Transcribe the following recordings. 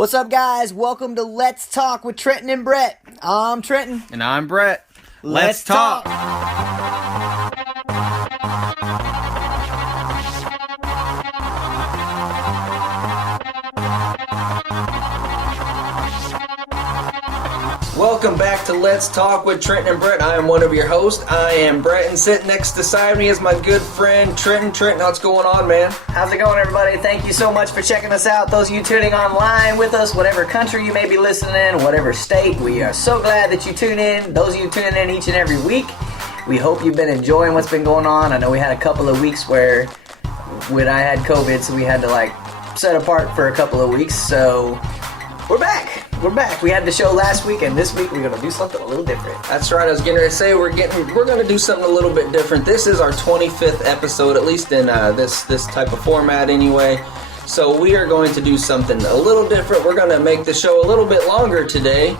What's up, guys? Welcome to Let's Talk with Trenton and Brett. I'm Trenton. And I'm Brett. Let's talk. Welcome back to Let's Talk with Trenton and Brett. I am one of your hosts. I am Brett, and sitting next beside me is my good friend Trenton. Trenton, what's going on, man? How's it going, everybody? Thank you so much for checking us out. Those of you tuning online with us, whatever country you may be listening in, whatever state, we are so glad that you tune in. Those of you tuning in each and every week, we hope you've been enjoying what's been going on. I know we had a couple of weeks when I had COVID, so we had to set apart for a couple of weeks. So we're back. We had the show last week, and this week we're going to do something a little different. That's right. I was getting ready to say we're going to do something a little bit different. This is our 25th episode, at least in this type of format anyway. So we are going to do something a little different. We're going to make the show a little bit longer today.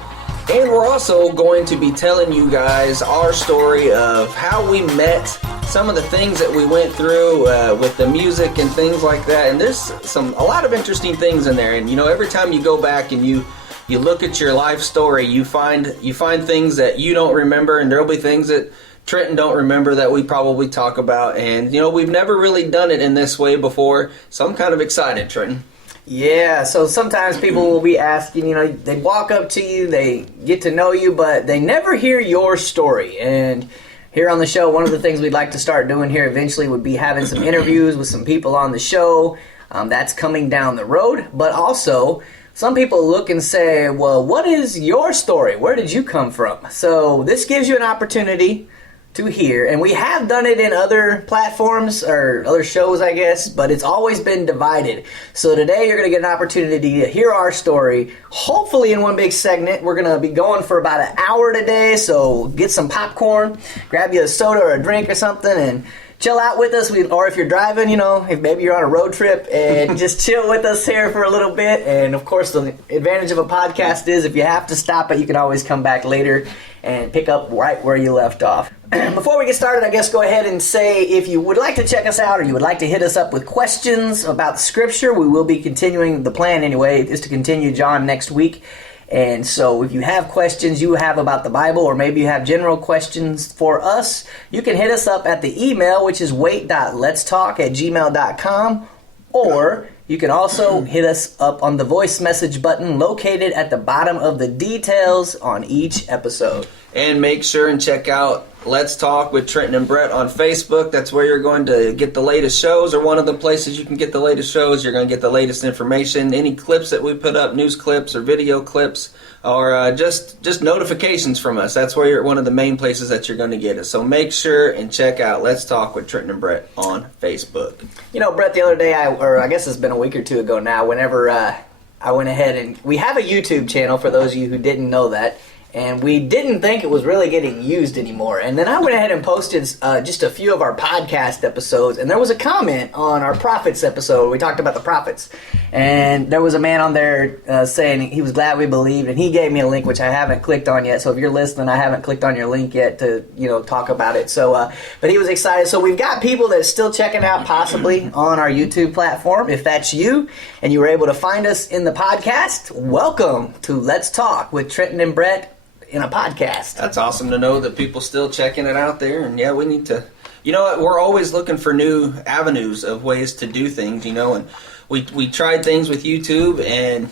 And we're also going to be telling you guys our story of how we met, some of the things that we went through with the music and things like that. And there's a lot of interesting things in there. And, every time you go back and you look at your life story, you find things that you don't remember, and there'll be things that Trenton don't remember that we probably talk about. And, we've never really done it in this way before, so I'm kind of excited, Trenton. Yeah, so sometimes people will be asking, they walk up to you, they get to know you, but they never hear your story. And here on the show, one of the things we'd like to start doing here eventually would be having some interviews with some people on the show. That's coming down the road, but also some people look and say, well, what is your story? Where did you come from? So this gives you an opportunity to hear, and we have done it in other platforms or other shows, I guess, but it's always been divided. So today you're going to get an opportunity to hear our story, hopefully in one big segment. We're going to be going for about an hour today, so get some popcorn, grab you a soda or a drink or something, and chill out with us, or if you're driving, if maybe you're on a road trip, and just chill with us here for a little bit. And of course, the advantage of a podcast is if you have to stop it, you can always come back later and pick up right where you left off. Before we get started, I guess go ahead and say if you would like to check us out or you would like to hit us up with questions about Scripture, we will be continuing, the plan anyway, is to continue John next week. And so if you have questions you have about the Bible, or maybe you have general questions for us, you can hit us up at the email, which is wait.letstalk@gmail.com, or you can also hit us up on the voice message button located at the bottom of the details on each episode. And make sure and check out Let's Talk with Trenton and Brett on Facebook. That's where you're going to get the latest shows, or one of the places you can get the latest shows. You're going to get the latest information, any clips that we put up, news clips or video clips, or just notifications from us. That's where you're one of the main places that you're going to get it. So make sure and check out Let's Talk with Trenton and Brett on Facebook. Brett, the other day, I guess it's been a week or two ago now, whenever I went ahead and we have a YouTube channel, for those of you who didn't know that. And we didn't think it was really getting used anymore. And then I went ahead and posted just a few of our podcast episodes. And there was a comment on our prophets episode. We talked about the prophets. And there was a man on there saying he was glad we believed. And he gave me a link, which I haven't clicked on yet. So if you're listening, I haven't clicked on your link yet to, talk about it. So, but he was excited. So we've got people that's still checking out possibly on our YouTube platform. If that's you and you were able to find us in the podcast, welcome to Let's Talk with Trenton and Brett in a podcast. That's awesome to know that people still checking it out there. And yeah, we need to, we're always looking for new avenues of ways to do things, and we tried things with YouTube, and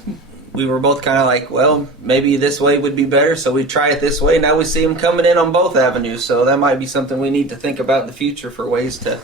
we were both kind of like, well, maybe this way would be better, so we try it this way. Now we see them coming in on both avenues, so that might be something we need to think about in the future for ways to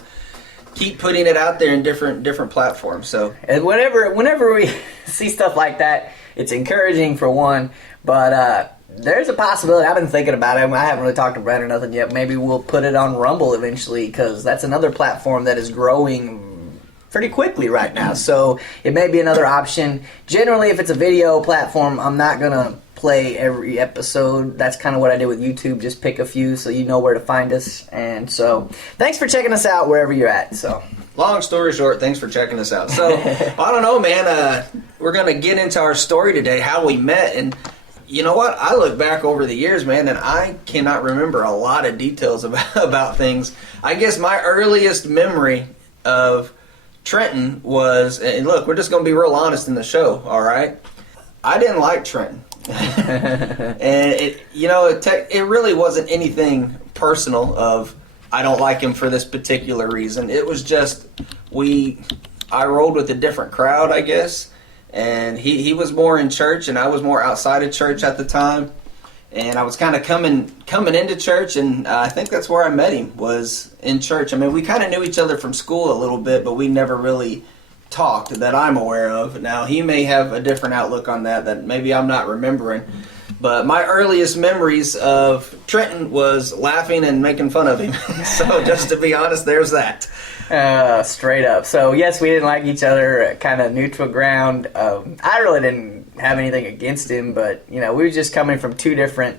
keep putting it out there in different platforms. So, and whenever we see stuff like that, it's encouraging for one, but there's a possibility. I've been thinking about it. I haven't really talked to Brett or nothing yet. Maybe we'll put it on Rumble eventually, because that's another platform that is growing pretty quickly right now. So it may be another option. Generally, if it's a video platform, I'm not going to play every episode. That's kind of what I did with YouTube. Just pick a few so you know where to find us. And so thanks for checking us out wherever you're at. So long story short, thanks for checking us out. So I don't know, man. We're going to get into our story today, how we met. And you know what? I look back over the years, man, and I cannot remember a lot of details about things. I guess my earliest memory of Trenton was, and look, we're just going to be real honest in the show, all right? I didn't like Trenton. And it really wasn't anything personal of I don't like him for this particular reason. It was just I rolled with a different crowd, I guess, and he was more in church and I was more outside of church at the time, and I was kind of coming into church, and I think that's where I met him, was in church. I mean, we kind of knew each other from school a little bit, but we never really talked that I'm aware of. Now, he may have a different outlook on that maybe I'm not remembering. But my earliest memories of Trenton was laughing and making fun of him. So just to be honest, there's that. Straight up. So yes, we didn't like each other, kind of neutral ground. I really didn't have anything against him, but we were just coming from two different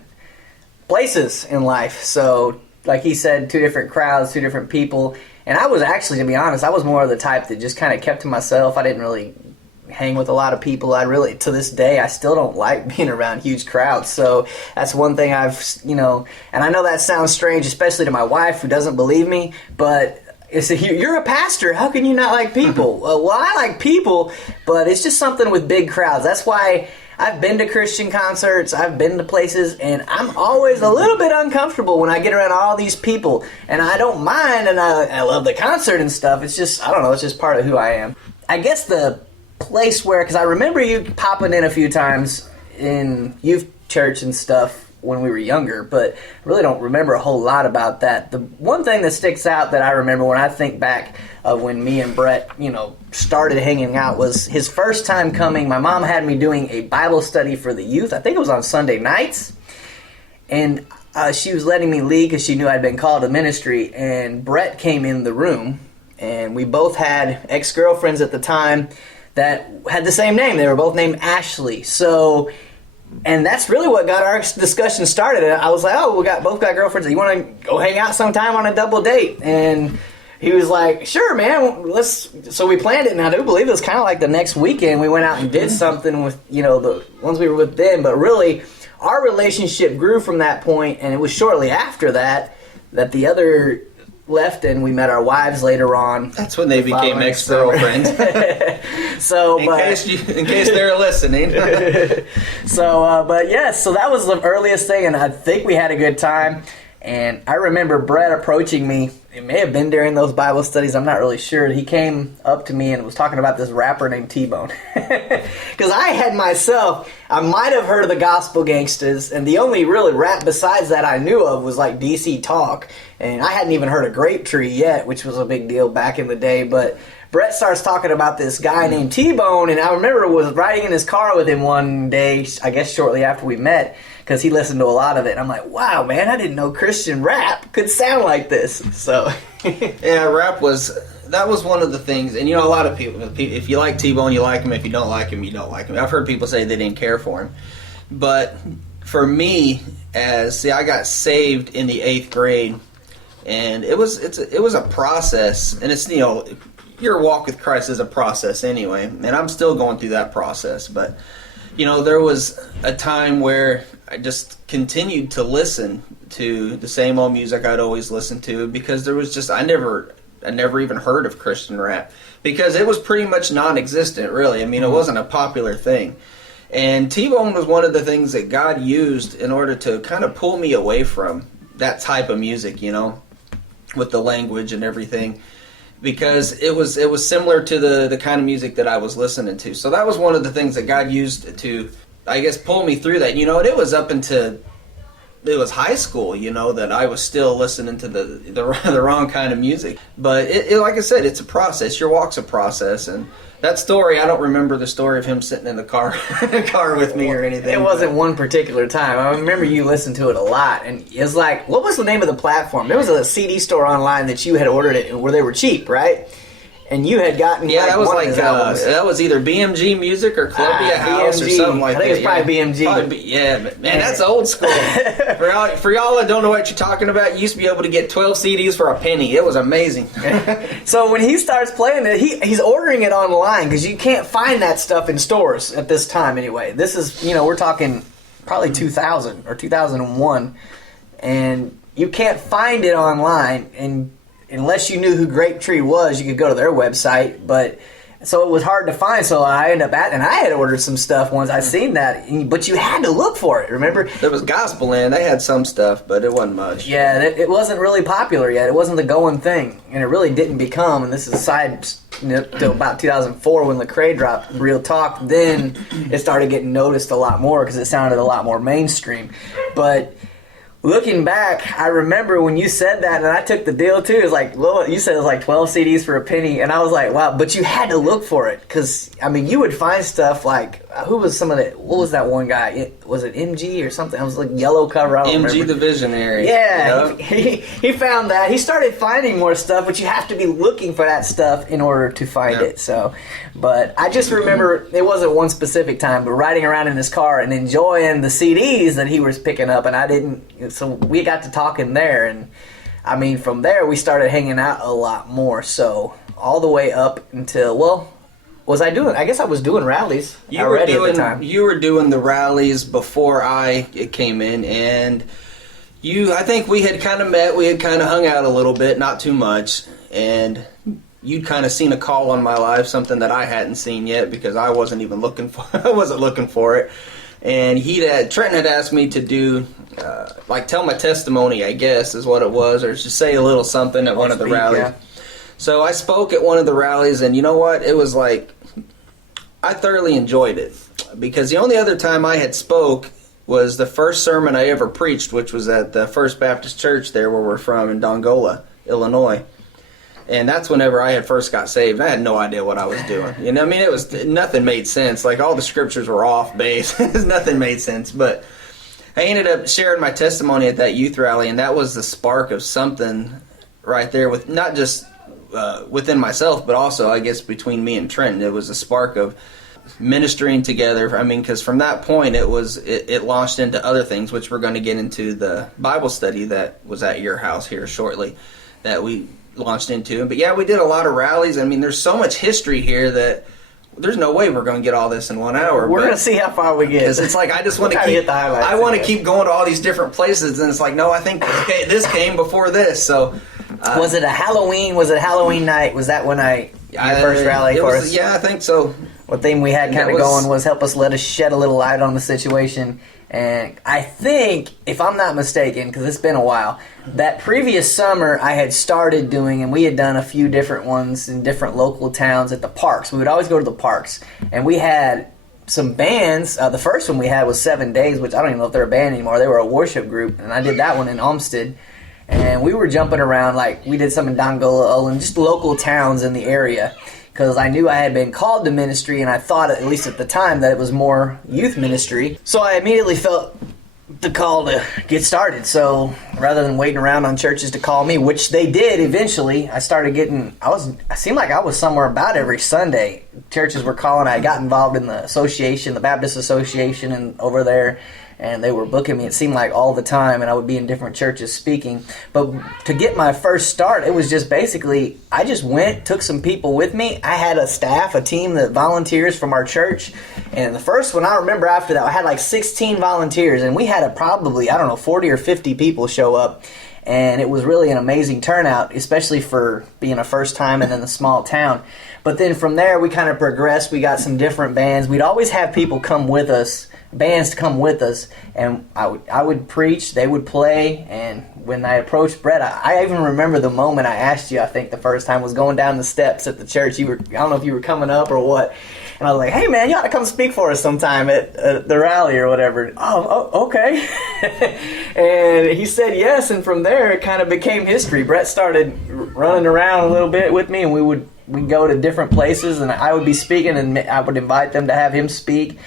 places in life. So like he said, two different crowds, two different people. And I was actually, to be honest, I was more of the type that just kind of kept to myself. I didn't really hang with a lot of people. To this day, I still don't like being around huge crowds. So that's one thing and I know that sounds strange, especially to my wife who doesn't believe me, but you're a pastor. How can you not like people? Well, I like people, but it's just something with big crowds. That's why I've been to Christian concerts, I've been to places, and I'm always a little bit uncomfortable when I get around all these people. And I don't mind, and I love the concert and stuff. It's just, I don't know, it's just part of who I am. I guess the place where, because I remember you popping in a few times in youth church and stuff when we were younger, but I really don't remember a whole lot about that. The one thing that sticks out that I remember when I think back of when me and Brett, started hanging out was his first time coming. My mom had me doing a Bible study for the youth. I think it was on Sunday nights. And she was letting me lead because she knew I'd been called to ministry. And Brett came in the room, and we both had ex-girlfriends at the time that had the same name. They were both named Ashley. So, and that's really what got our discussion started. I was like, oh, we both got girlfriends. You want to go hang out sometime on a double date? And he was like, sure, man, let's. So we planned it, and I do believe it was kind of like the next weekend we went out and did something with, the ones we were with then. But really, our relationship grew from that point, and it was shortly after that the other left, and we met our wives later on. That's when they became ex-girlfriends. So, in case they're listening. So that was the earliest thing, and I think we had a good time. And I remember Brett approaching me. It may have been during those Bible studies. I'm not really sure. He came up to me and was talking about this rapper named T-Bone. Because I might have heard of the Gospel Gangsters, and the only really rap besides that I knew of was like DC Talk. And I hadn't even heard of Grape Tree yet, which was a big deal back in the day. But Brett starts talking about this guy named T-Bone, and I remember was riding in his car with him one day, I guess shortly after we met, because he listened to a lot of it. And I'm like, wow, man, I didn't know Christian rap could sound like this. So, yeah, that was one of the things. And, a lot of people, if you like T-Bone, you like him. If you don't like him, you don't like him. I've heard people say they didn't care for him. But for me, I got saved in the 8th grade. And it was a process. And it's, your walk with Christ is a process anyway. And I'm still going through that process. But, there was a time where I just continued to listen to the same old music I'd always listened to, because there was just, I never even heard of Christian rap, because it was pretty much non-existent, really. I mean, it wasn't a popular thing. And T-Bone was one of the things that God used in order to kind of pull me away from that type of music, with the language and everything, because it was similar to the kind of music that I was listening to. So that was one of the things that God used to, I guess, pull me through that. And it was up until it was high school, that I was still listening to the wrong kind of music. But it like I said, it's a process. Your walk's a process. And that story, I don't remember the story of him sitting in the car with me or anything. It wasn't one particular time. I remember you listened to it a lot, and it was like, what was the name of the platform? There was a CD store online that you had ordered it where they were cheap, right? And you had gotten that was like that was either BMG Music or Columbia House BMG. or something like that. I think it's probably BMG. But man, that's old school. For y'all that don't know what you're talking about, you used to be able to get 12 CDs for a penny. It was amazing. So when he starts playing it, he's ordering it online, because you can't find that stuff in stores at this time anyway. This is, we're talking probably 2000 or 2001, and you can't find it online, and unless you knew who Grape Tree was, you could go to their website. But So it was hard to find. So I ended up and I had ordered some stuff once. I seen that, but you had to look for it. Remember? There was Gospel Land. They had some stuff, but it wasn't much. Yeah, it wasn't really popular yet. It wasn't the going thing, and it really didn't become. And this is aside to about 2004 when Lecrae dropped Real Talk. Then it started getting noticed a lot more because it sounded a lot more mainstream. But looking back, I remember when you said that, and I took the deal too. It was like, well, you said it was like 12 CDs for a penny, and I was like, wow. But you had to look for it because I mean, you would find stuff like who was some of the what was that one guy? Was it MG or something? It was like yellow cover. I don't MG remember. the Visionary. Yeah, Yep. he found that. He started finding more stuff, but you have to be looking for that stuff in order to find Yep. it. So, but I just remember it wasn't one specific time, but riding around in his car and enjoying the CDs that he was picking up, and I didn't. So we got to talking there, and I mean, from there we started hanging out a lot more. So all the way up until was I doing? I guess I was doing rallies already at the time. You were doing the rallies before I came in, and I think we had kind of met. We had kind of hung out a little bit, not too much, and you'd kind of seen a call on my life, something that I hadn't seen yet because I wasn't even looking for. I wasn't looking for it, and Trenton had asked me to do. Tell my testimony, I guess, is what it was, or just say a little something at one of the rallies. Yeah. So I spoke at one of the rallies, and you know what? It was like, I thoroughly enjoyed it. Because the only other time I had spoke was the first sermon I ever preached, which was at the First Baptist Church there where we're from in Dongola, Illinois. And that's whenever I had first got saved. I had no idea what I was doing. You know, I mean, nothing made sense. Like, all the scriptures were off base. Nothing made sense. But I ended up sharing my testimony at that youth rally, and that was the spark of something right there with not just within myself, but also, I guess, between me and Trenton. It was a spark of ministering together. I mean, because from that point, it launched into other things, which we're going to get into the Bible study that was at your house here shortly, that we launched into. But yeah, we did a lot of rallies. I mean, there's so much history here that there's no way we're going to get all this in 1 hour. We're going to see how far we get. Because it's like, I just want to We'll keep, get the highlights I want to again. keep going to all these different places, and it's like, no, I think this came before this. So was it a Halloween? Was it Halloween night? Was that when your first rally for us? Yeah, I think so. One thing we had kind That of was- going was help us let us shed a little light on the situation. And I think, if I'm not mistaken, because it's been a while, that previous summer I had started doing, and we had done a few different ones in different local towns at the parks. We would always go to the parks. And we had some bands. The first one we had was 7 Days, which I don't even know if they're a band anymore. They were a worship group. And I did that one in Olmsted. And we were jumping around, like we did some in Dongola, Olin, just local towns in the area. Because I knew I had been called to ministry, and I thought, at least at the time, that it was more youth ministry. So I immediately felt the call to get started. So rather than waiting around on churches to call me, which they did eventually, I started getting, I seemed like I was somewhere about every Sunday. Churches were calling. I got involved in the association, the Baptist Association, and over there. And they were booking me, it seemed like, all the time, and I would be in different churches speaking. But to get my first start, it was just basically, I just went, took some people with me. I had a staff, a team that volunteers from our church. And the first one, I remember after that, I had like 16 volunteers, and we had probably, 40 or 50 people show up. And it was really an amazing turnout, especially for being a first time and in a small town. But then from there, we kind of progressed. We got some different bands. We'd always have people come with us, bands to come with us, and I would preach, they would play, and when I approached Brett, I even remember the moment I asked you, I think the first time, was going down the steps at the church. I don't know if you were coming up or what, and I was like, hey man, you ought to come speak for us sometime at the rally or whatever. Oh, okay. And he said yes, and from there it kind of became history. Brett started running around a little bit with me, and we'd go to different places, and I would be speaking, and I would invite them to have him speak.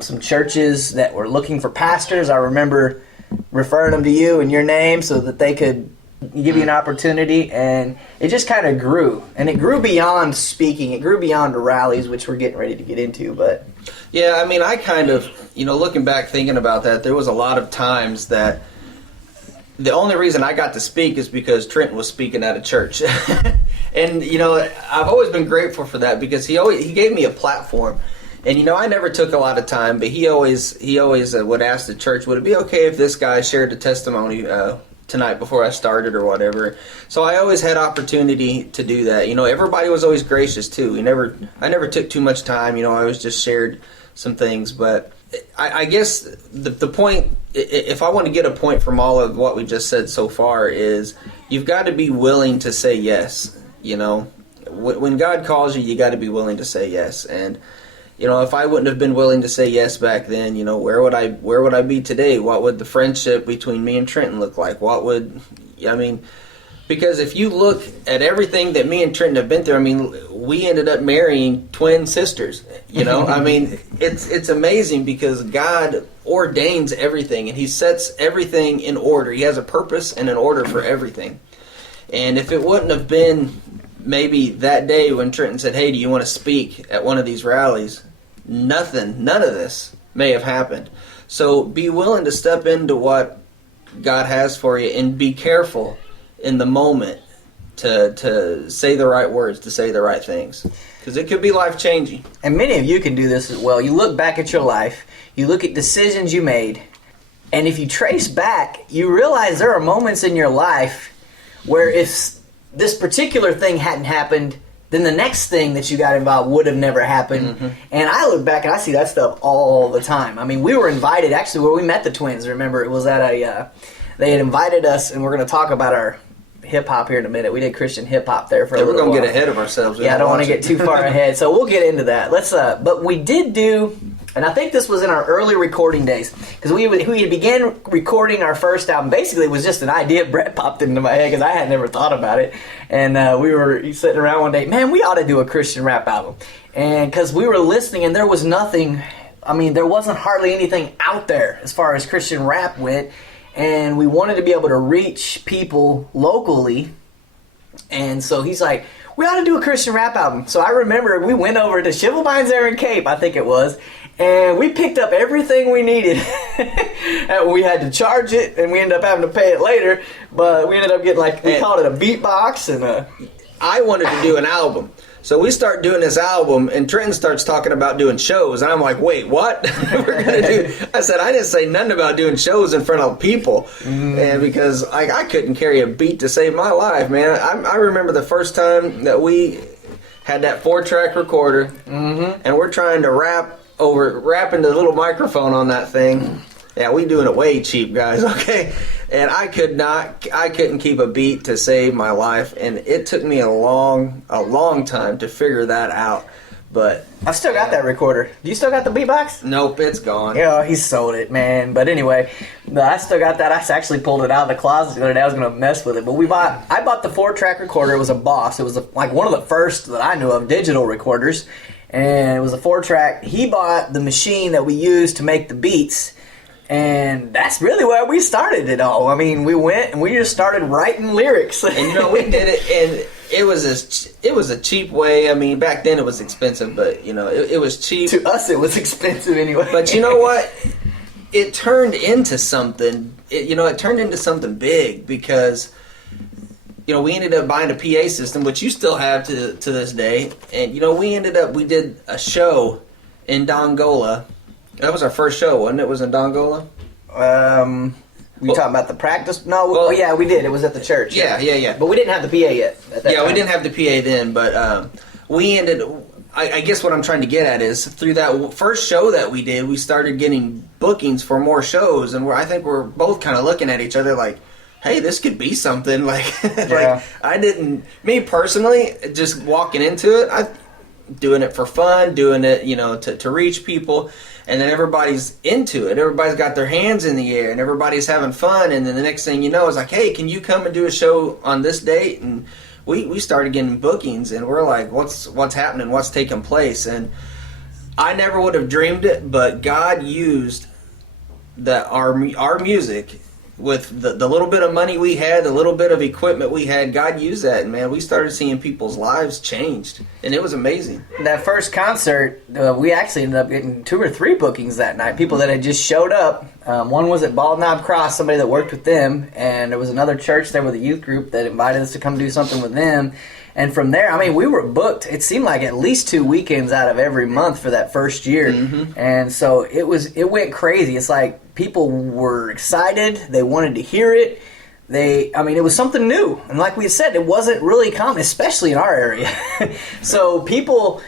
Some churches that were looking for pastors, I remember referring them to you in your name so that they could give you an opportunity, and it just kind of grew. And it grew beyond speaking. It grew beyond the rallies, which we're getting ready to get into. But Yeah, I mean, I kind of, looking back, thinking about that, there was a lot of times that the only reason I got to speak is because Trenton was speaking at a church. And, I've always been grateful for that because he gave me a platform. And, I never took a lot of time, but he always would ask the church, would it be okay if this guy shared a testimony tonight before I started or whatever. So I always had opportunity to do that. You know, everybody was always gracious too. I never took too much time. You know, I always just shared some things. But I guess the point, if I want to get a point from all of what we just said so far, is you've got to be willing to say yes. You know, when God calls you, you got to be willing to say yes. And you know, if I wouldn't have been willing to say yes back then, you know, where would I be today? What would the friendship between me and Trenton look like? Because if you look at everything that me and Trenton have been through, I mean, we ended up marrying twin sisters. You know, I mean, it's amazing because God ordains everything and He sets everything in order. He has a purpose and an order for everything. And if it wouldn't have been maybe that day when Trenton said, "Hey, do you want to speak at one of these rallies?" none of this may have happened. So be willing to step into what God has for you and be careful in the moment to say the right words, to say the right things. Because it could be life-changing. And many of you can do this as well. You look back at your life, you look at decisions you made, and if you trace back, you realize there are moments in your life where if this particular thing hadn't happened, then the next thing that you got involved would have never happened. Mm-hmm. And I look back and I see that stuff all the time. I mean, we were invited, actually, where we met the twins, remember, it was at they had invited us, and we're going to talk about our hip-hop here in a minute. We did Christian hip-hop there for a little while. We're going to get ahead of ourselves. Yeah, I don't want to get too far ahead, so we'll get into that. But we did do, and I think this was in our early recording days, because we began recording our first album. Basically, it was just an idea Brett popped into my head, because I had never thought about it. And we were sitting around one day, man, we ought to do a Christian rap album. And because we were listening, and there was nothing, I mean, there wasn't hardly anything out there as far as Christian rap went. And we wanted to be able to reach people locally. And so he's like, we ought to do a Christian rap album. So I remember we went over to Shivelbines there in Cape, I think it was, and we picked up everything we needed. And we had to charge it, and we ended up having to pay it later. But we ended up getting, we called it a beatbox. And I wanted to do an album. So we start doing this album, and Trenton starts talking about doing shows, and I'm like, wait, what? We're gonna do? I said, I didn't say nothing about doing shows in front of people, and because I couldn't carry a beat to save my life, man. I remember the first time that we had that 4-track recorder, and we're trying to rap into the little microphone on that thing. Yeah, we doing it way cheap, guys, okay? And I couldn't keep a beat to save my life, and it took me a long time to figure that out. But I've still got that recorder. Do you still got the beatbox? Nope, it's gone. Yeah, he sold it, man. But anyway, I still got that. I actually pulled it out of the closet the other day. I was going to mess with it. But I bought the 4-track recorder. It was a Boss. It was one of the first that I knew of digital recorders. And it was a 4-track. He bought the machine that we used to make the beats. And that's really where we started it all. I mean, we went and we just started writing lyrics. And we did it, and it was a cheap way. I mean, back then it was expensive, but it was cheap. To us, it was expensive anyway. But you know what? It turned into something. It turned into something big because we ended up buying a PA system, which you still have to this day. And we did a show in Dongola. That was our first show, wasn't it? Was in Dongola? You talking about the practice? No, yeah, we did. It was at the church. Yeah. But we didn't have the PA yet at that time. We didn't have the PA then, but we ended... I guess what I'm trying to get at is through that first show that we did, we started getting bookings for more shows, and I think we're both kind of looking at each other like, hey, this could be something. Me personally, just walking into it, doing it for fun, doing it, to reach people. And then everybody's into it. Everybody's got their hands in the air, and everybody's having fun. And then the next thing you know is like, hey, can you come and do a show on this date? And we started getting bookings, and we're like, what's happening? What's taking place? And I never would have dreamed it, but God used our music with the little bit of money we had, the little bit of equipment we had. God used that, and man, we started seeing people's lives changed, and it was amazing. That first concert, we actually ended up getting 2 or 3 bookings that night. People that had just showed up. One was at Bald Knob Cross, somebody that worked with them, and there was another church there with a youth group that invited us to come do something with them. And from there, I mean, we were booked. It seemed like at least 2 weekends out of every month for that first year. Mm-hmm. And so it went crazy. It's like people were excited. They wanted to hear it. it was something new. And like we said, it wasn't really common, especially in our area. So people,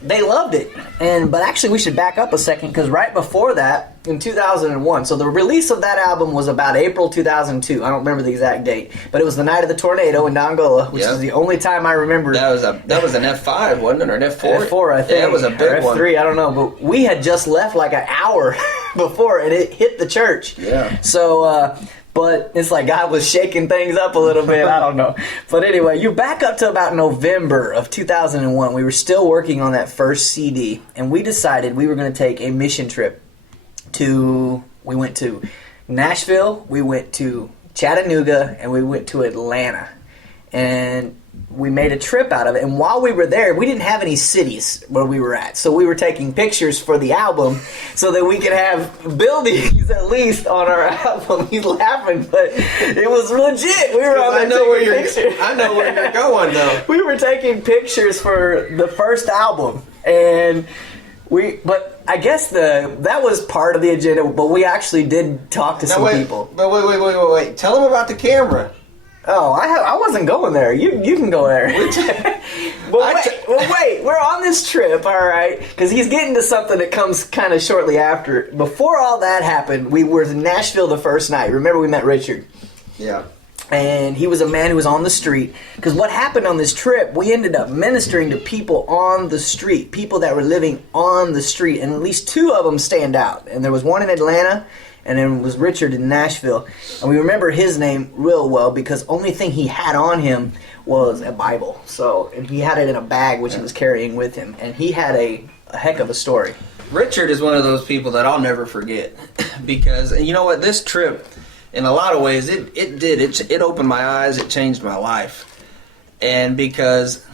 they loved it. But actually, we should back up a second, because right before that, in 2001, so the release of that album was about April 2002. I don't remember the exact date, but it was the night of the tornado in Dongola, which is the only time I remember. That was an F5, wasn't it, or an F4? F4, I think. Yeah, it was a big one. F3, I don't know, but we had just left like an hour before, and it hit the church. Yeah. So, but it's like God was shaking things up a little bit. I don't know. But anyway, you back up to about November of 2001. We were still working on that first CD, and we decided we were going to take a mission trip we went to Nashville, we went to Chattanooga, and we went to Atlanta. And we made a trip out of it. And while we were there, we didn't have any cities where we were at. So we were taking pictures for the album so that we could have buildings at least on our album. He's laughing, but it was legit. We were on there taking pictures. I know where you're going, though. We were taking pictures for the first album. And but I guess that was part of the agenda, but we actually did talk to some people. But wait. Tell them about the camera. Oh, I wasn't going there. You can go there. Wait, we're on this trip, all right? Because he's getting to something that comes kind of shortly after. Before all that happened, we were in Nashville the first night. Remember, we met Richard. Yeah. And he was a man who was on the street. Because what happened on this trip, we ended up ministering to people on the street, people that were living on the street. And at least two of them stand out. And there was one in Atlanta, and then was Richard in Nashville. And we remember his name real well because only thing he had on him was a Bible. And he had it in a bag, which he was carrying with him. And he had a heck of a story. Richard is one of those people that I'll never forget. Because, you know what, this trip, in a lot of ways, it opened my eyes, it changed my life. And because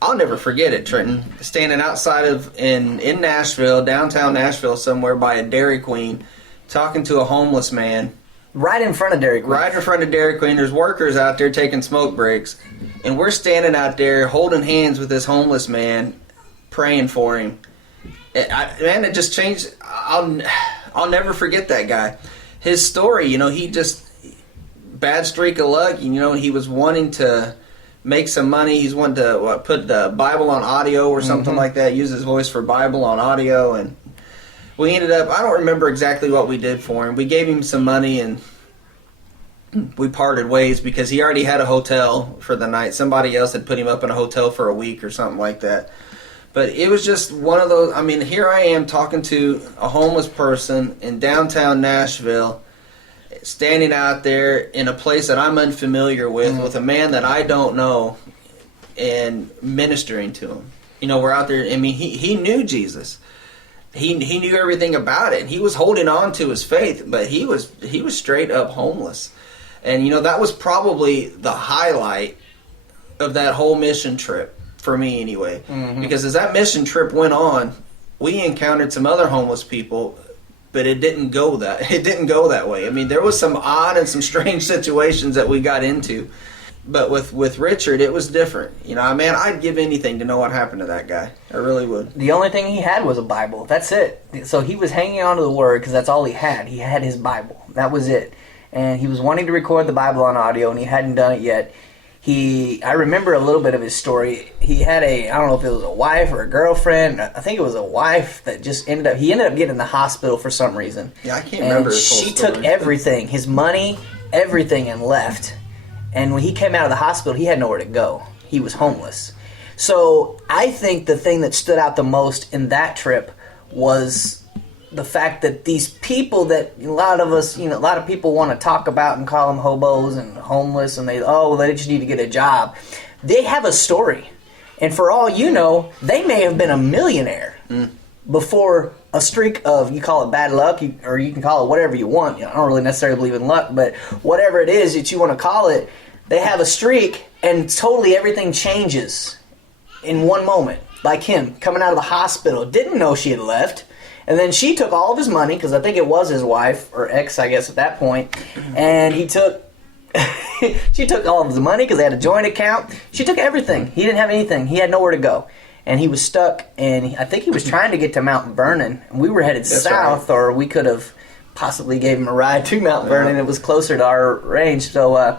I'll never forget it, Trenton, standing outside in Nashville, downtown Nashville somewhere by a Dairy Queen, talking to a homeless man. Right in front of Dairy Queen. Right in front of Dairy Queen. There's workers out there taking smoke breaks. And we're standing out there holding hands with this homeless man, praying for him. It just changed. I'll never forget that guy. His story, he just, bad streak of luck, he was wanting to make some money. He's wanting to put the Bible on audio or something like that, use his voice for Bible on audio. And we ended up, I don't remember exactly what we did for him. We gave him some money and we parted ways because he already had a hotel for the night. Somebody else had put him up in a hotel for a week or something like that. But it was just one of those, here I am talking to a homeless person in downtown Nashville, standing out there in a place that I'm unfamiliar with a man that I don't know, and ministering to him. We're out there, he knew Jesus. He knew everything about it. He was holding on to his faith, but he was straight up homeless. And, that was probably the highlight of that whole mission trip. For me anyway, because as that mission trip went on, we encountered some other homeless people, but it didn't go that way. There was some odd and some strange situations that we got into, but with Richard, it was different. I'd give anything to know what happened to that guy. I really would. The only thing he had was a Bible. That's it. So he was hanging on to the Word because that's all he had. He had his Bible. That was it. And he was wanting to record the Bible on audio, and he hadn't done it yet. I remember a little bit of his story. He had I don't know if it was a wife or a girlfriend. I think it was a wife that just ended up getting in the hospital for some reason. Yeah, I can't remember his whole story. She took everything, his money, everything, and left. And when he came out of the hospital, he had nowhere to go. He was homeless. So I think the thing that stood out the most in that trip was the fact that these people that a lot of people want to talk about and call them hobos and homeless, and they just need to get a job. They have a story. And for all you know, they may have been a millionaire before a streak of, you call it bad luck, or you can call it whatever you want. I don't really necessarily believe in luck, but whatever it is that you want to call it, they have a streak and totally everything changes in one moment. Like him, coming out of the hospital, didn't know she had left. And then she took all of his money, because I think it was his wife, or ex, I guess, at that point. And she took all of his money, because they had a joint account. She took everything. He didn't have anything. He had nowhere to go. And he was stuck, and I think he was trying to get to Mount Vernon. And we were headed south, or we could have possibly gave him a ride to Mount Vernon. It was closer to our range. So,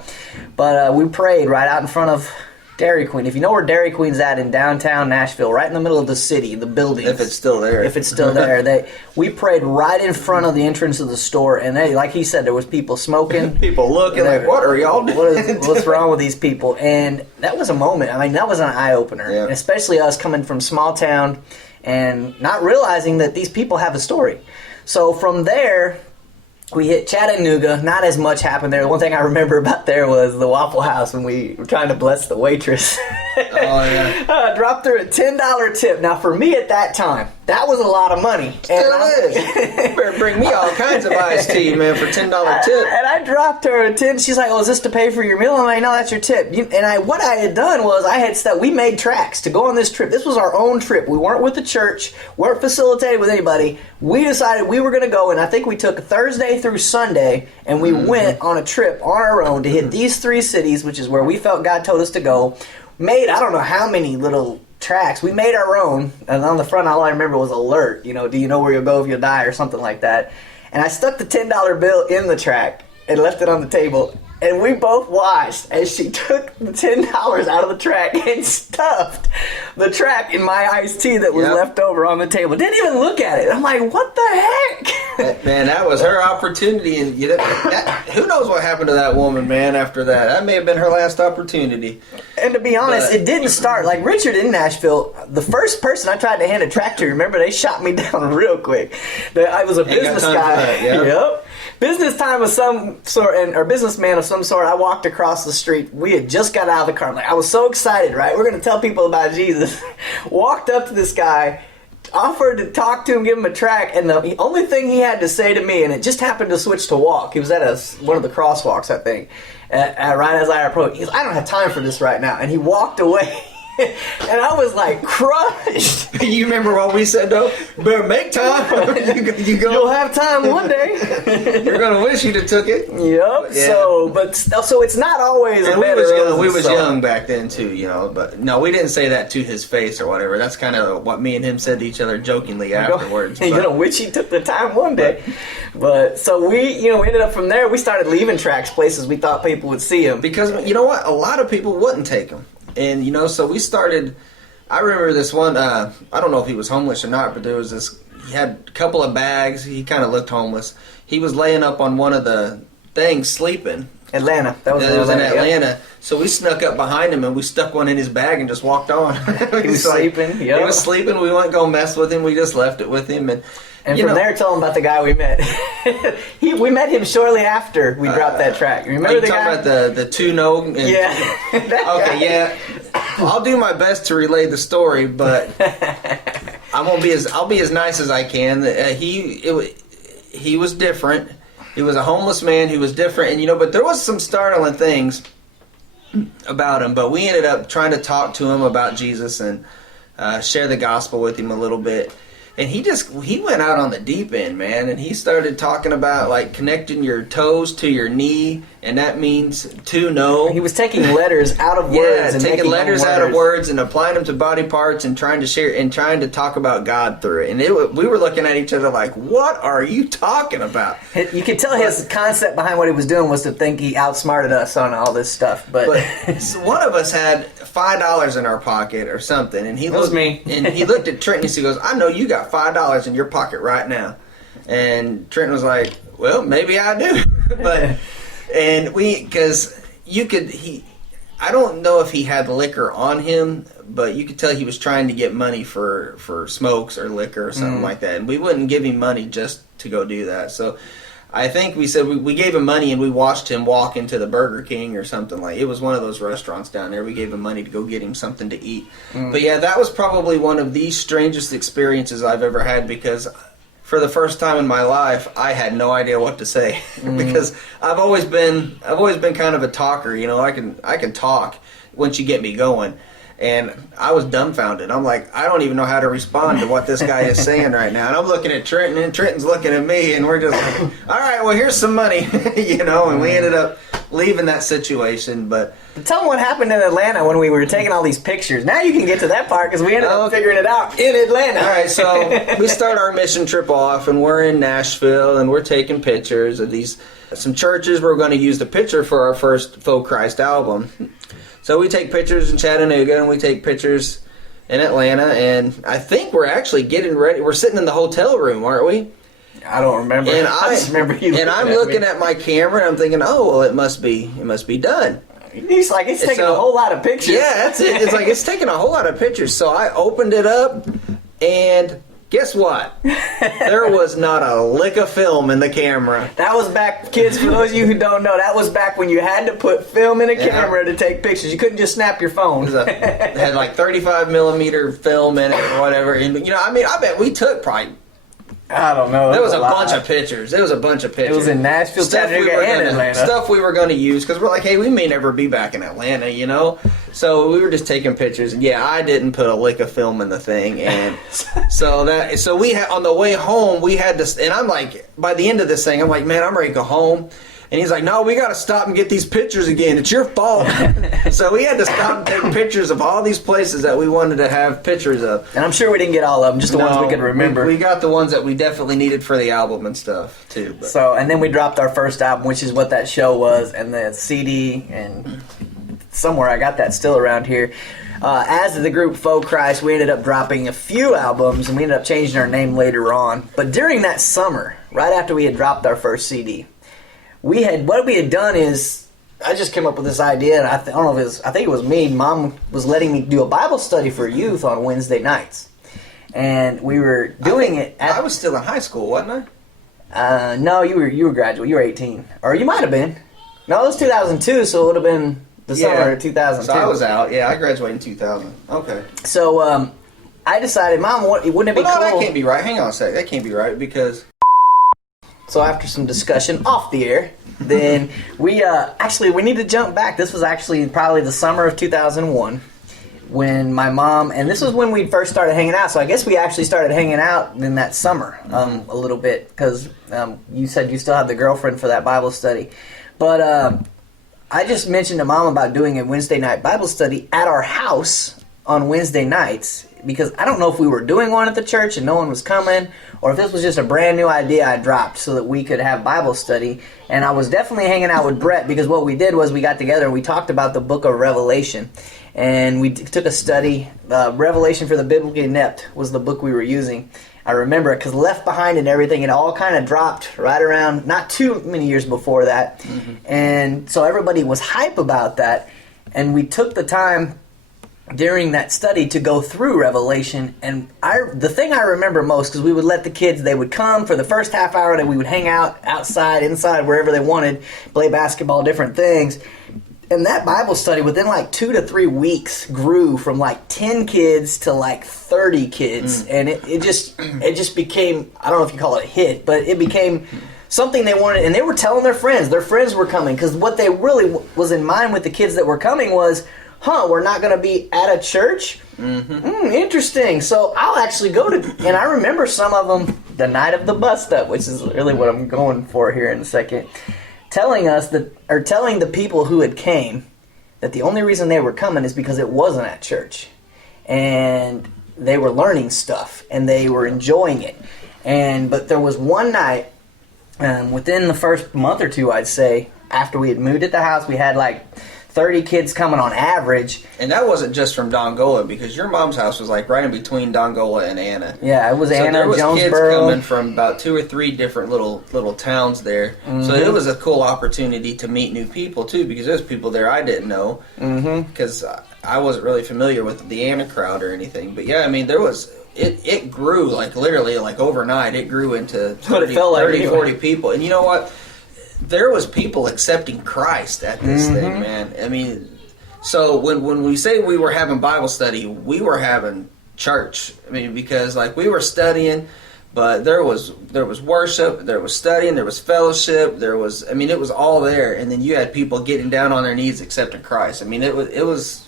but we prayed right out in front of Dairy Queen. If you know where Dairy Queen's at in downtown Nashville, right in the middle of the city, the buildings. If it's still there. If it's still there. We prayed right in front of the entrance of the store, and like he said, there was people smoking. People looking like, what are y'all doing? What's wrong with these people? And that was a moment. I mean, that was an eye-opener. Yeah. Especially us coming from small town and not realizing that these people have a story. So from there, we hit Chattanooga. Not as much happened there. The one thing I remember about there was the Waffle House when we were trying to bless the waitress. Oh, yeah. Dropped her a $10 tip. Now, for me at that time, that was a lot of money. Still is. You better bring me all kinds of iced tea, man, for $10 tip. And I dropped her a 10. She's like, "Oh, is this to pay for your meal?" I'm like, "No, that's your tip." What I had done was we made tracks to go on this trip. This was our own trip. We weren't with the church, weren't facilitated with anybody. We decided we were going to go, and I think we took Thursday through Sunday, and we went on a trip on our own to hit these 3 cities, which is where we felt God told us to go. Made, I don't know how many little tracks. We made our own, and on the front all I remember was alert, do you know where you'll go if you die, or something like that. And I stuck the $10 bill in the track and left it on the table, and we both watched as she took the $10 out of the track and stuffed the track in my iced tea that was left over on the table. Didn't even look at it. I'm like, what the heck? Man, that was her opportunity, and who knows what happened to that woman, man, after that. That may have been her last opportunity. And to be honest, it didn't start. Like Richard in Nashville, the first person I tried to hand a track to, remember, they shot me down real quick. I was a business guy. Yep. Business time of some sort, or businessman of some sort. I walked across the street. We had just got out of the car. I was so excited, right? We're going to tell people about Jesus. Walked up to this guy, offered to talk to him, give him a track, and the only thing he had to say to me, and it just happened to switch to walk. He was at one of the crosswalks, I think. Right as I approached, he goes, "I don't have time for this right now," and he walked away. And I was like crushed. You remember what we said though? Better make time. You'll have time one day. You're gonna wish you'd have took it. Yep. Yeah. So it's not always. And we was young back then too, But no, we didn't say that to his face or whatever. That's kind of what me and him said to each other jokingly afterwards. You're gonna wish he took the time one day. But so we ended up from there. We started leaving tracks, places we thought people would see them, because you know what, a lot of people wouldn't take them. And, so we started, I remember this one, I don't know if he was homeless or not, but there was this, he had a couple of bags, he kind of looked homeless. He was laying up on one of the things sleeping. Atlanta. That was in Atlanta. Yep. So we snuck up behind him and we stuck one in his bag and just walked on. He was sleeping. Yep. He was sleeping. We wouldn't go mess with him. We just left it with him. And from there, tell him about the guy we met. We met him shortly after we dropped that track. You remember the guy? Talking about the two no? Yeah. Okay, yeah. I'll do my best to relay the story, but I'll be as nice as I can. He was different. He was a homeless man who was different, and but there was some startling things about him. But we ended up trying to talk to him about Jesus and share the gospel with him a little bit. And he went out on the deep end, man, and he started talking about like connecting your toes to your knee, and that means to know. He was taking letters out of words, and taking letters out of words and applying them to body parts and trying to share and trying to talk about God through it. And we were looking at each other like, "What are you talking about?" You could tell his concept behind what he was doing was to think he outsmarted us on all this stuff. But one of us had $5 in our pocket or something, and he looked me. And he looked at Trent and he goes, "I know you got $5 in your pocket right now." And Trent was like, "Well, maybe I do." I don't know if he had liquor on him, but you could tell he was trying to get money for smokes or liquor or something like that. And we wouldn't give him money just to go do that. So I think we said we gave him money and we watched him walk into the Burger King or something like. It was one of those restaurants down there. We gave him money to go get him something to eat. But yeah, that was probably one of the strangest experiences I've ever had, because for the first time in my life, I had no idea what to say because I've always been kind of a talker. I can talk once you get me going. And I was dumbfounded. I'm like, I don't even know how to respond to what this guy is saying right now. And I'm looking at Trenton, and Trenton's looking at me, and we're just like, all right, well, here's some money, and we ended up leaving that situation. But Tell them what happened in Atlanta when we were taking all these pictures. Now you can get to that part because we ended up figuring it out in Atlanta. all right, so we start our mission trip off, and we're in Nashville, and we're taking pictures of some churches. We're going to use the picture for our first Faux Christ album. So we take pictures in Chattanooga, and we take pictures in Atlanta, and I think we're actually getting ready. We're sitting in the hotel room, aren't we? I don't remember. And I just remember you. And I'm looking at my camera, and I'm thinking, oh, well, it must be done. He's like, it's taking a whole lot of pictures. Yeah, that's it. It's like, it's taking a whole lot of pictures. So I opened it up, and guess what? There was not a lick of film in the camera. That was back, kids, for those of you who don't know, that was back when you had to put film in a camera to take pictures. You couldn't just snap your phone. It had like 35 millimeter film in it or whatever. And, you know, I mean, I bet we took probably... I don't know. There was a bunch of pictures. It was in Nashville, Chattanooga, and Atlanta. Stuff we were going to use because we're like, hey, we may never be back in Atlanta, you know? So we were just taking pictures. And yeah, I didn't put a lick of film in the thing. And so we had, on the way home, we had to, and I'm like, by the end of this thing, I'm like, man, I'm ready to go home. And he's like, no, we got to stop and get these pictures again. It's your fault. So we had to stop and take pictures of all these places that we wanted to have pictures of. And I'm sure we didn't get all of them, just the ones we could remember. We got the ones that we definitely needed for the album and stuff, too. But. So, and then we dropped our first album, which is what that show was, and the CD, and somewhere I got that still around here. As the group Faux Christ, we ended up dropping a few albums, and we ended up changing our name later on. But during that summer, right after we had dropped our first CD, what we had done is, I just came up with this idea, and I don't know if it was, I think it was me. Mom was letting me do a Bible study for youth on Wednesday nights, and we were doing it. I was still in high school, wasn't I? No, you were graduate. You were 18, or you might have been. No, it was 2002, so it would have been the summer of 2002. So I was out. Yeah, I graduated in 2000. Okay. So I decided, Mom, wouldn't it be cool? No, that can't be right. Hang on a sec. That can't be right because. So after some discussion off the air, then we need to jump back. This was actually probably the summer of 2001 when my mom, and this was when we first started hanging out. So I guess we actually started hanging out in that summer a little bit because you said you still have the girlfriend for that Bible study. But I just mentioned to Mom about doing a Wednesday night Bible study at our house on Wednesday nights because I don't know if we were doing one at the church and no one was coming, or if this was just a brand new idea I dropped so that we could have Bible study. And I was definitely hanging out with Brett because what we did was we got together and we talked about the book of Revelation. And we took a study. Revelation for the Biblically Inept was the book we were using. I remember it because Left Behind and everything, it all kind of dropped right around, not too many years before that. Mm-hmm. And so everybody was hype about that. And we took the time during that study to go through Revelation, and the thing I remember most, because we would let the kids, they would come for the first half hour, that we would hang out outside, inside, wherever they wanted, play basketball, different things. And that Bible study, within like 2 to 3 weeks, grew from like 10 kids to like 30 kids, and it just became, I don't know if you call it a hit, but it became something they wanted, and they were telling their friends were coming, because what they really was in mind with the kids that were coming was, we're not going to be at a church? Interesting. So I'll actually go to... And I remember some of them, the night of the bust-up, which is really what I'm going for here in a second, telling the people who had came that the only reason they were coming is because it wasn't at church. And they were learning stuff, and they were enjoying it. But there was one night, within the first month or two, I'd say, after we had moved at the house, we had like 30 kids coming on average. And that wasn't just from Dongola, because your mom's house was like right in between Dongola and Anna. Yeah, it was Anna, there was Jonesboro. Kids coming from about 2 or 3 different little towns there. Mm-hmm. So it was a cool opportunity to meet new people too, because there's people there I didn't know, because I wasn't really familiar with the Anna crowd or anything. But yeah, I mean, there was... It grew like literally like overnight. It grew into 30, 40 people. And you know what? There was people accepting Christ at this thing, man. I mean, so when we say we were having Bible study, we were having church. I mean, because like we were studying, but there was worship, there was studying, there was fellowship, it was all there. And then you had people getting down on their knees accepting Christ. I mean, it was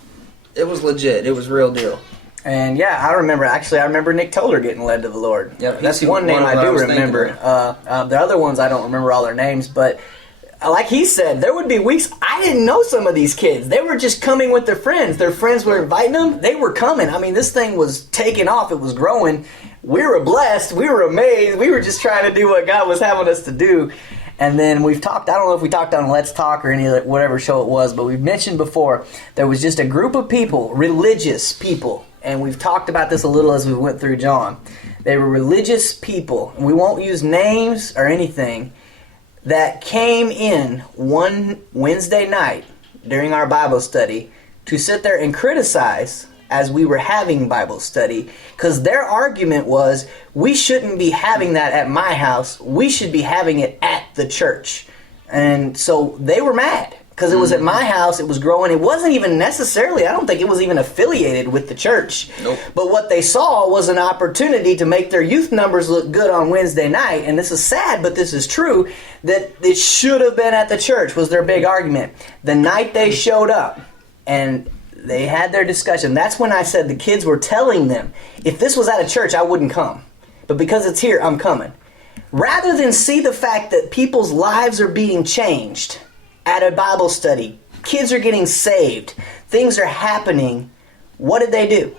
legit. It was real deal. And yeah, I remember Nick Toller getting led to the Lord. Yep, that's one name I do remember. The other ones I don't remember all their names, but like he said, there would be weeks I didn't know some of these kids. They were just coming with their friends. Their friends were inviting them. They were coming. I mean, this thing was taking off. It was growing. We were blessed. We were amazed. We were just trying to do what God was having us to do. And then we've talked, I don't know if we talked on Let's Talk or any of whatever show it was, but we've mentioned before, there was just a group of people, religious people, and we've talked about this a little as we went through John. They were religious people, and we won't use names or anything, that came in one Wednesday night during our Bible study to sit there and criticize as we were having Bible study, because their argument was, we shouldn't be having that at my house, we should be having it at the church. And so they were mad because it was at my house, it was growing. It wasn't even necessarily, I don't think it was even affiliated with the church. Nope. But what they saw was an opportunity to make their youth numbers look good on Wednesday night. And this is sad, but this is true, that it should have been at the church was their big argument. The night they showed up and they had their discussion, that's when I said the kids were telling them, if this was at a church, I wouldn't come. But because it's here, I'm coming. Rather than see the fact that people's lives are being changed at a Bible study, kids are getting saved, things are happening, what did they do?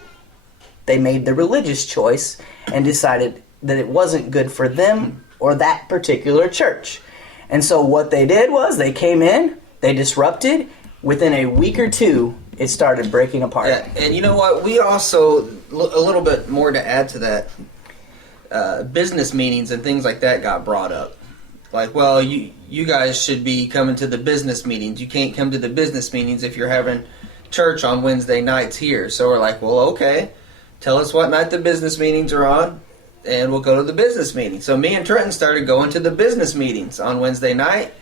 They made the religious choice and decided that it wasn't good for them or that particular church. And so what they did was they came in, they disrupted. Within a week or two, it started breaking apart. Yeah, and you know what? We also, a little bit more to add to that, business meetings and things like that got brought up. Like, well, you guys should be coming to the business meetings. You can't come to the business meetings if you're having church on Wednesday nights here. So we're like, well, okay, tell us what night the business meetings are on, and we'll go to the business meeting. So me and Trenton started going to the business meetings on Wednesday night.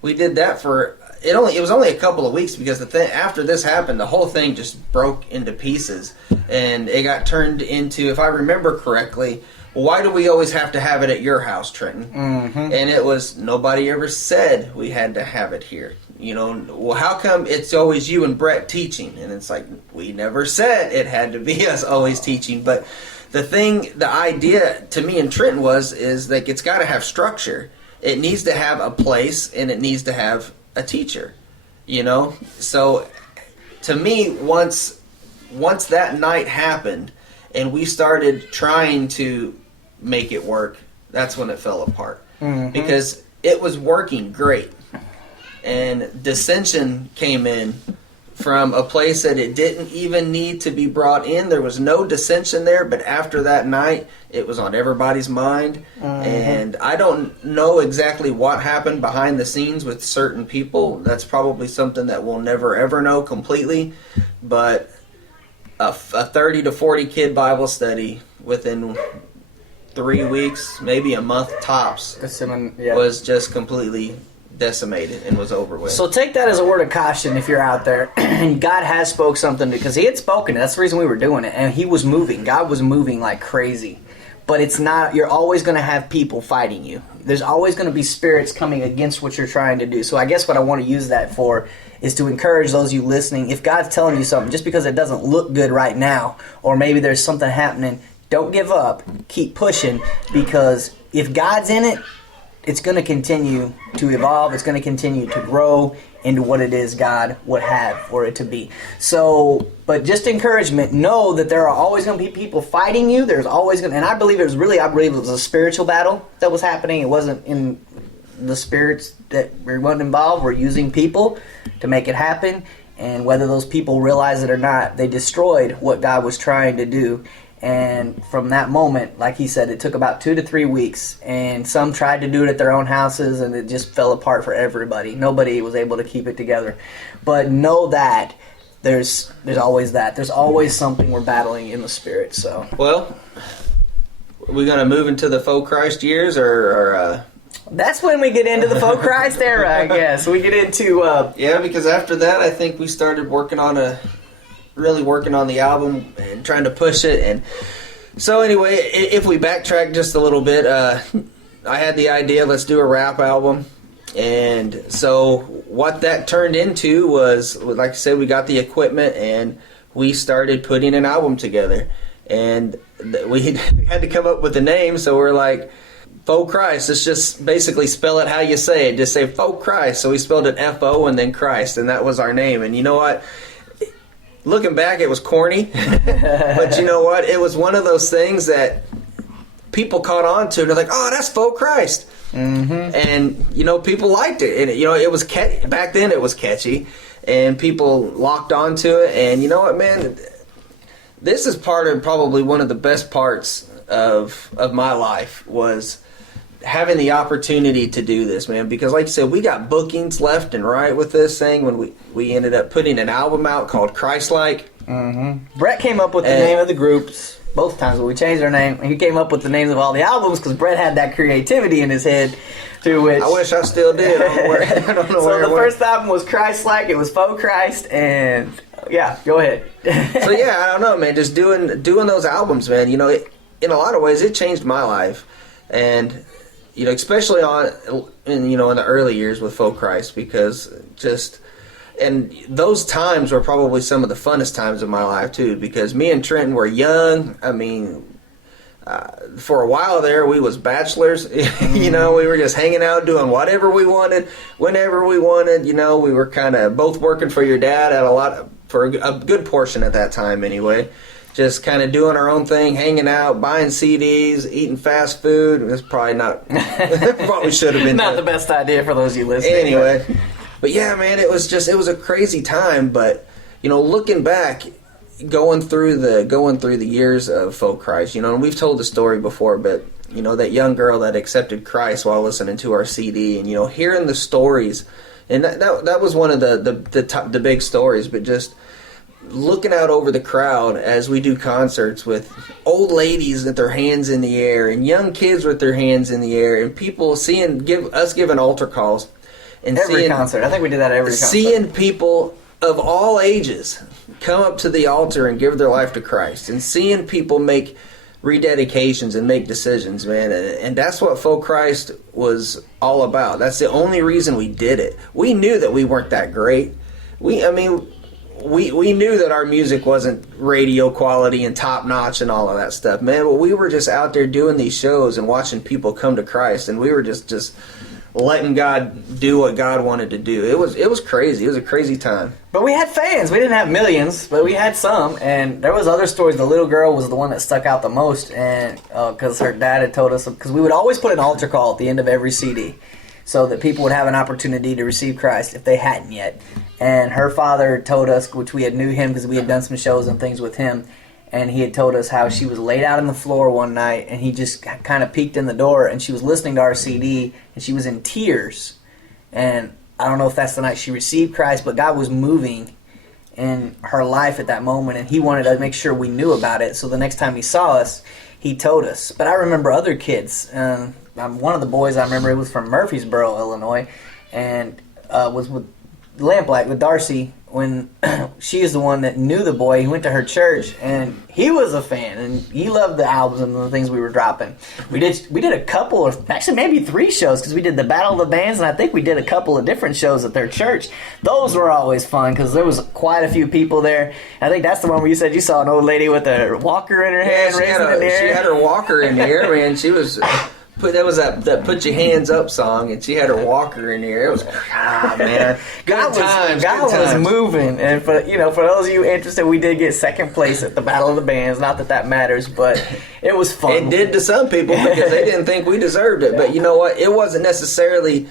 We did that for... It was only a couple of weeks because after this happened, the whole thing just broke into pieces, and it got turned into, if I remember correctly, why do we always have to have it at your house, Trenton? Mm-hmm. And it was, nobody ever said we had to have it here. You know, well, how come it's always you and Brett teaching? And it's like, we never said it had to be us always teaching. But the idea to me and Trenton is like, it's got to have structure. It needs to have a place, and it needs to have a teacher, you know. So to me, once that night happened and we started trying to make it work, that's when it fell apart. Mm-hmm. Because it was working great, and dissension came in from a place that it didn't even need to be brought in. There was no dissension there, but after that night, it was on everybody's mind. Mm-hmm. And I don't know exactly what happened behind the scenes with certain people. That's probably something that we'll never ever know completely. But a 30 to 40 kid Bible study within 3 weeks, maybe a month tops, was just completely decimated and was over with. So take that as a word of caution if you're out there and God has spoke something, because he had spoken. That's the reason we were doing it, and he was moving. God was moving like crazy. But it's not, you're always going to have people fighting you. There's always going to be spirits coming against what you're trying to do. So I guess what I want to use that for is to encourage those of you listening. If God's telling you something, just because it doesn't look good right now, or maybe there's something happening, don't give up. Keep pushing, because if God's in it, it's going to continue to evolve. It's going to continue to grow into what it is God would have for it to be. So, but just encouragement, know that there are always going to be people fighting you. There's always going to, and I believe it was a spiritual battle that was happening. It wasn't in the spirits that weren't involved. We're using people to make it happen. And whether those people realize it or not, they destroyed what God was trying to do. And from that moment, like he said, it took about 2 to 3 weeks, and some tried to do it at their own houses, and it just fell apart for everybody. Nobody was able to keep it together. But know that there's always that. There's always something we're battling in the spirit. So, well, we're gonna move into the faux Christ years, or that's when we get into the faux Christ era, I guess. We get into yeah, because after that, I think we started working on the album and trying to push it. And so anyway, if we backtrack just a little bit, I had the idea, let's do a rap album. And so what that turned into was, like I said, we got the equipment and we started putting an album together. And we had to come up with a name, so we're like, Faux Christ. Let's just basically spell it how you say it. Just say Faux Christ. So we spelled it F-O and then Christ, and that was our name. And you know what? Looking back, it was corny. But you know what? It was one of those things that people caught on to. They're like, oh, that's Faux Christ. Mm-hmm. And, you know, people liked it. And, you know, it was back then it was catchy. And people locked onto it. And you know what, man? This is probably one of the best parts of my life was having the opportunity to do this, man, because like you said, we got bookings left and right with this thing when we ended up putting an album out called Christ-like. Mm-hmm. Brett came up with the name of the groups both times when we changed our name. He came up with the names of all the albums because Brett had that creativity in his head. To which I wish I still did. I don't know so the first album was Christ-like. It was Faux Christ, and yeah, go ahead. So yeah, I don't know, man. Just doing those albums, man. You know, in a lot of ways, it changed my life, and you know, especially in the early years with Faux Christ, because and those times were probably some of the funnest times of my life too, because me and Trenton were young. I mean, for a while there, we was bachelors. You know, we were just hanging out, doing whatever we wanted, whenever we wanted. You know, we were kind of both working for your dad for a good portion at that time, anyway. Just kind of doing our own thing, hanging out, buying CDs, eating fast food. That's probably not probably should have been not the best idea for those of you listening. Anyway, but yeah, man, it was a crazy time. But you know, looking back, going through the years of Faux Christ, you know, and we've told the story before, but you know, that young girl that accepted Christ while listening to our CD, and you know, hearing the stories, and that was one of the big stories, but just looking out over the crowd as we do concerts with old ladies with their hands in the air and young kids with their hands in the air, and people giving altar calls, and every concert. I think we did that every concert. Seeing people of all ages come up to the altar and give their life to Christ, and seeing people make rededications and make decisions, man, and that's what Faux Christ was all about. That's the only reason we did it. We knew that we weren't that great. We knew that our music wasn't radio quality and top notch and all of that stuff, man. But we were just out there doing these shows and watching people come to Christ, and we were just letting God do what God wanted to do. It was crazy. It was a crazy time. But we had fans. We didn't have millions, but we had some. And there was other stories. The little girl was the one that stuck out the most, and because her dad had told us, because we would always put an altar call at the end of every CD, so that people would have an opportunity to receive Christ if they hadn't yet. And her father told us, which we had knew him because we had done some shows and things with him, and he had told us how she was laid out on the floor one night, and he just kind of peeked in the door, and she was listening to our CD, and she was in tears. And I don't know if that's the night she received Christ, but God was moving in her life at that moment, and he wanted to make sure we knew about it. So the next time he saw us, he told us. But I remember other kids. One of the boys I remember, it was from Murfreesboro, Illinois, and was with Lamplight, with Darcy, when she is the one that knew the boy. He went to her church, and he was a fan, and he loved the albums and the things we were dropping. We did a couple, of actually maybe 3 shows, because we did the Battle of the Bands, and I think we did a couple of different shows at their church. Those were always fun, because there was quite a few people there. I think that's the one where you said you saw an old lady with a walker in her hand, raising it in the air. She had her walker in the air, man. She was... That was that Put Your Hands Up song, and she had her walker in there. It was, man. God was moving. And for those of you interested, we did get second place at the Battle of the Bands. Not that matters, but it was fun. It did to some people because they didn't think we deserved it. But you know what? It wasn't necessarily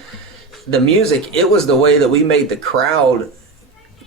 the music. It was the way that we made the crowd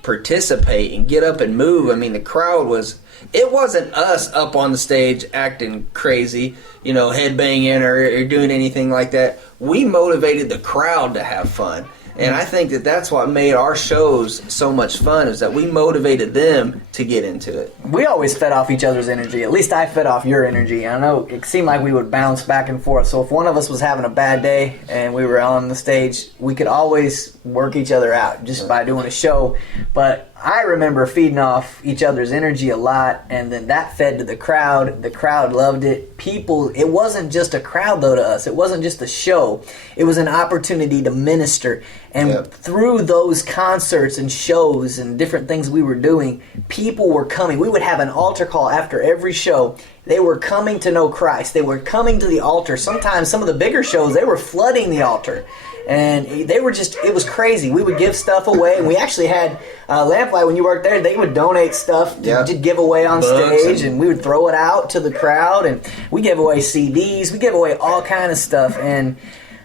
participate and get up and move. I mean, the crowd was... It wasn't us up on the stage acting crazy, headbanging or doing anything like that. We motivated the crowd to have fun. And I think that's what made our shows so much fun, is that we motivated them to get into it. We always fed off each other's energy. At least I fed off your energy. I know it seemed like we would bounce back and forth. So if one of us was having a bad day and we were on the stage, we could always work each other out just by doing a show. But I remember feeding off each other's energy a lot, and then that fed to the crowd. The crowd loved it. People, it wasn't just a crowd though to us. It wasn't just a show. It was an opportunity to minister. And through those concerts and shows and different things we were doing, people were coming. We would have an altar call after every show. They were coming to know Christ. They were coming to the altar. Sometimes some of the bigger shows, they were flooding the altar. And they were just, it was crazy. We would give stuff away. And we actually had Lamplight, when you worked there, they would donate stuff to give away on stage. And we would throw it out to the crowd. And we gave away CDs. We gave away all kind of stuff. And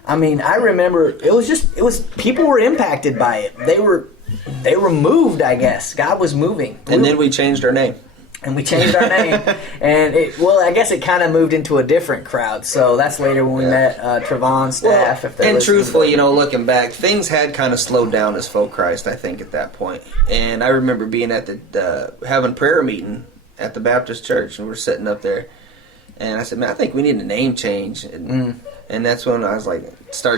I mean, I remember people were impacted by it. They were moved, I guess. God was moving. And then we changed our name. And we changed our name, and I guess it kind of moved into a different crowd. So that's later when we met Trevon's staff. And truthfully, looking back, things had kind of slowed down as Folk Christ, I think, at that point. And I remember being at having prayer meeting at the Baptist church, and we're sitting up there, and I said, "Man, I think we need a name change." And that's when I was like,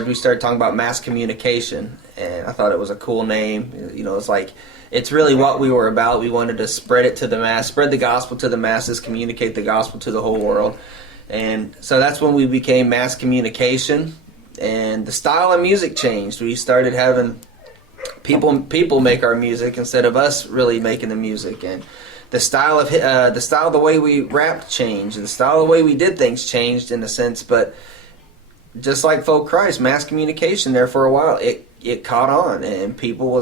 we started talking about mass communication, and I thought it was a cool name. It's like, it's really what we were about. We wanted to spread the gospel to the masses, communicate the gospel to the whole world. And so that's when we became Mass Communication, and the style of music changed. We started having people make our music instead of us really making the music, and the style of the way we rapped changed, and the style of the way we did things changed in a sense. But just like Folk Christ, Mass Communication, there for a while, it caught on, and people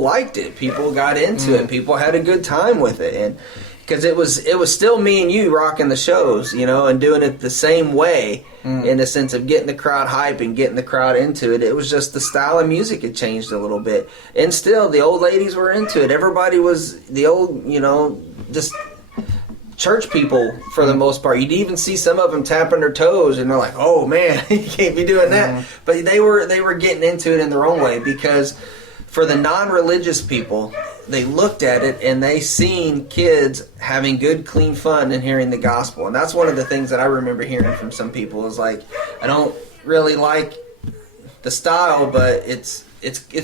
liked it. People got into it. People had a good time with it, and because it was still me and you rocking the shows, and doing it the same way in the sense of getting the crowd hype and getting the crowd into it. It was just the style of music had changed a little bit, and still the old ladies were into it. Everybody was the old, just church people for the most part. You'd even see some of them tapping their toes, and they're like, "Oh man, you can't be doing that." But they were getting into it in their own way, because for the non-religious people, they looked at it and they seen kids having good, clean fun and hearing the gospel. And that's one of the things that I remember hearing from some people is like, I don't really like the style, but it's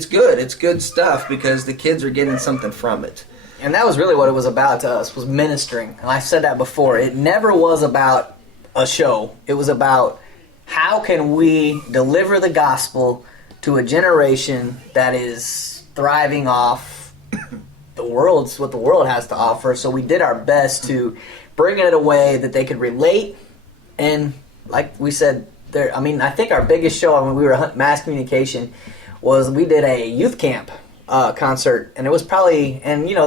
good. It's good stuff because the kids are getting something from it. And that was really what it was about to us, was ministering. And I've said that before. It never was about a show. It was about how can we deliver the gospel to a generation that is thriving off what the world has to offer. So we did our best to bring it in a way that they could relate. And like we said, I think our biggest show when we were Mass Communication was we did a youth camp concert, and it was probably,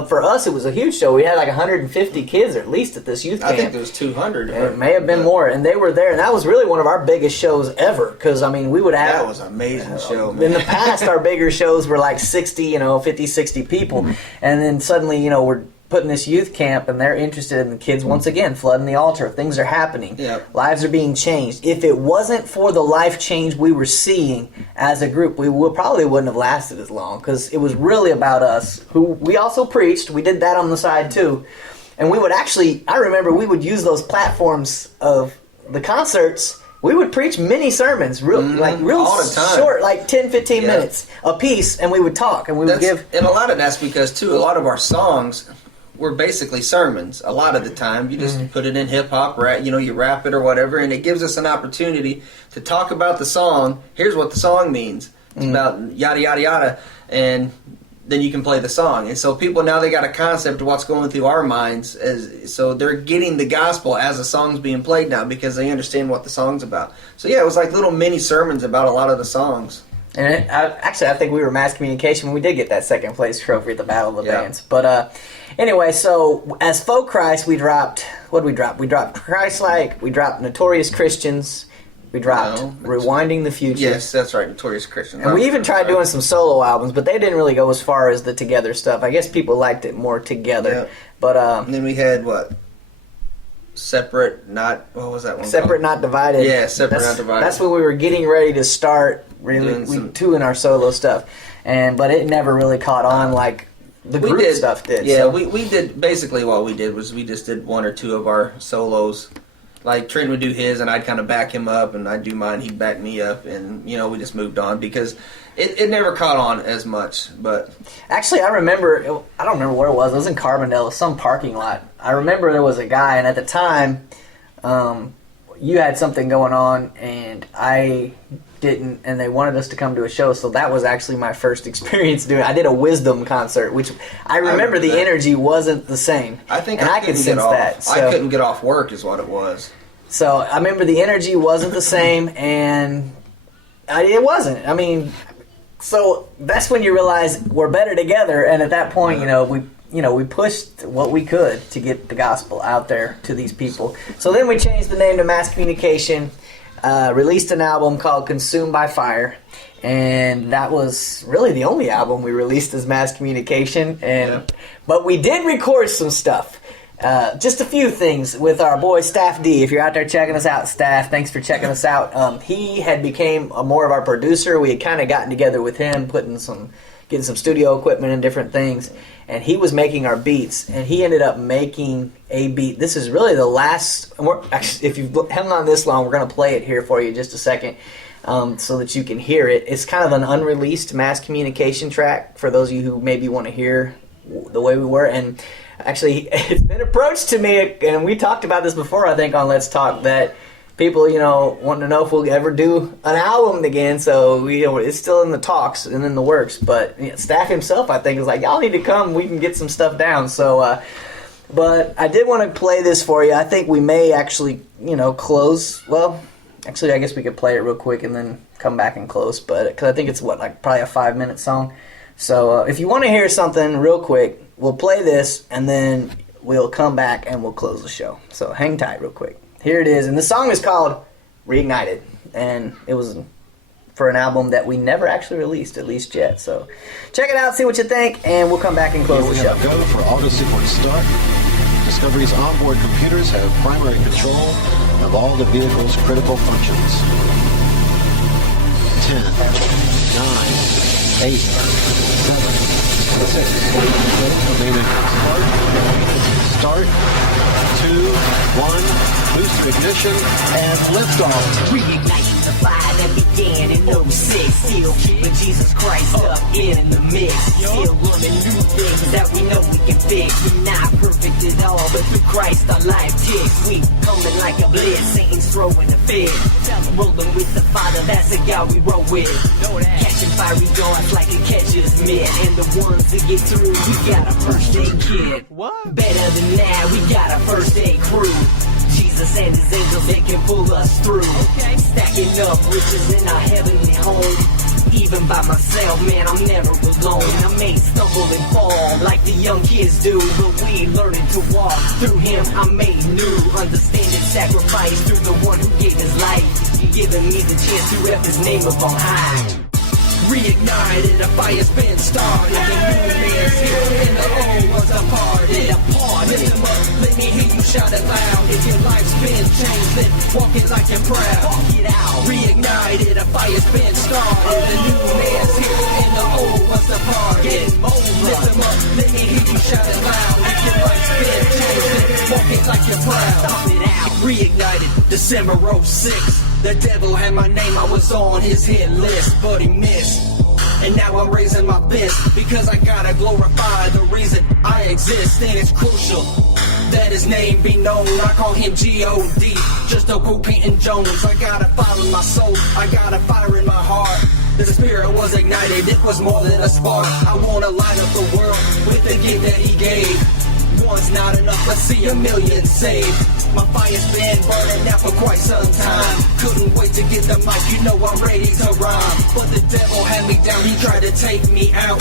for us it was a huge show. We had like 150 kids at least at this youth camp. I think there was 200. It may have been more, and they were there, and that was really one of our biggest shows ever, because we would have... That was an amazing show, man. In the past, our bigger shows were like 60, 50, 60 people, and then suddenly, we're putting this youth camp, and they're interested in the kids once again, flooding the altar. Things are happening. Yep. Lives are being changed. If it wasn't for the life change we were seeing as a group, we probably wouldn't have lasted as long, because it was really about us. We also preached. We did that on the side too. And we would actually, I remember we would use those platforms of the concerts. We would preach mini sermons, real all the time. Short, like 10, 15 minutes a piece, and we would talk, and we would give... And a lot of that's because, too, a lot of our songs were basically sermons. A lot of the time, you just put it in hip-hop, you rap it or whatever, and it gives us an opportunity to talk about the song. Here's what the song means. It's about yada, yada, yada, and then you can play the song. And so people now, they got a concept of what's going through our minds, so they're getting the gospel as the song's being played now because they understand what the song's about. So yeah, it was like little mini sermons about a lot of the songs. And I think we were Mass Communication when we did get that second place trophy at the Battle of the Bands. But anyway, so as Folk Christ, we dropped, what did we drop? We dropped Christ-like, we dropped Notorious Christians, we dropped Rewinding the Future. Yes, that's right, Notorious Christians. And we even tried doing some solo albums, but they didn't really go as far as the Together stuff. I guess people liked it more together. Yeah. But and then we had what? Separate, not, what was that one Separate, called? Not Divided. Yeah, Separate, Not Divided. That's when we were getting ready to start really doing our solo stuff. But it never really caught on like the group stuff did. Yeah, so. we did, basically what we did was we just did one or two of our solos Like Trent would do his, and I'd kind of back him up, and I'd do mine. He'd back me up, and you know, we just moved on because it never caught on as much. But actually, I don't remember where it was. It was in Carbondale, it was some parking lot. I remember there was a guy, and at the time, you had something going on, and I didn't, and they wanted us to come to a show, so that was actually my first experience doing it. I did a Wisdom concert, which I remember the energy wasn't the same. I think and I could sense that. So, I couldn't get off work is what it was. So I remember the energy wasn't the same, and it wasn't. I mean, so that's when you realize we're better together, and at that point, we pushed what we could to get the gospel out there to these people. So then we changed the name to Mass Communication, released an album called Consumed by Fire, and that was really the only album we released as Mass Communication. But we did record some stuff. Just a few things with our boy Staff D. If you're out there checking us out, Staff, thanks for checking us out. He had became more of our producer. We had kind of gotten together with him, getting some studio equipment and different things, and he was making our beats, and he ended up making a beat. This is really the last, if you've hung on this long, we're going to play it here for you in just a second so that you can hear it. It's kind of an unreleased Mass Communication track for those of you who maybe want to hear the way we were. And actually, it's been approached to me, and we talked about this before, I think, on Let's Talk, that people, want to know if we'll ever do an album again. So, it's still in the talks and in the works. But Staff himself, I think, is like, y'all need to come. We can get some stuff down. So, but I did want to play this for you. I think we may actually, close. Well, actually, I guess we could play it real quick and then come back and close. But because I think it's probably a 5-minute song. So, if you want to hear something real quick, we'll play this and then we'll come back and we'll close the show. So, hang tight real quick. Here it is, and the song is called Reignited, and it was for an album that we never actually released, at least yet. So check it out, see what you think, and we'll come back and close the show. Here we have a go for auto sequence start. Discovery's onboard computers have primary control of all the vehicle's critical functions. 10, 9, 8, 7, 6, main engine start, 2, 1, booster ignition, and liftoff. Reigniting the fire that began in '06. Still keeping Jesus Christ up in the mix. Still learning new things that we know we can fix. We're not perfect at all, but through Christ our life ticks. We coming like a blitz, Satan's throwing the fit. Rolling with the Father, that's the God we roll with. Catching fiery darts like a catcher's mitt. And the ones that get through, we got a first aid kit. Better than that, we got a first aid crew. Jesus and his angels, they can pull us through. Stacking up riches in our heavenly home. Even by myself, man, I'm never alone. I may stumble and fall like the young kids do, but we learning to walk through him. I'm made new, understanding sacrifice through the one who gave his life, giving me the chance to rep his name up on high. Reignited, a fire's been started. The new man's here and the old ones departed. Lift them up, let me hear you shout it loud. If your life's been changed, then walk it like you're proud. Walk it out. Reignited, a fire's been started. The new man's here and the old ones departed. Lift them up, let me hear you shout it loud. If your life's been changed, then walk it like you're proud. Stomp it out. Reignited, December 06. The devil had my name, I was on his hit list, but he missed. And now I'm raising my fist, because I gotta glorify the reason I exist. And it's crucial that his name be known. I call him G.O.D., just a cool painting Jones. I got a fire in my soul, I got a fire in my heart. The spirit was ignited, it was more than a spark. I wanna light up the world with the gift that he gave. One's not enough, let's see a million saved. My fire's been burning now for quite some time. Couldn't wait to get the mic, you know I'm ready to rhyme. But the devil had me down, he tried to take me out.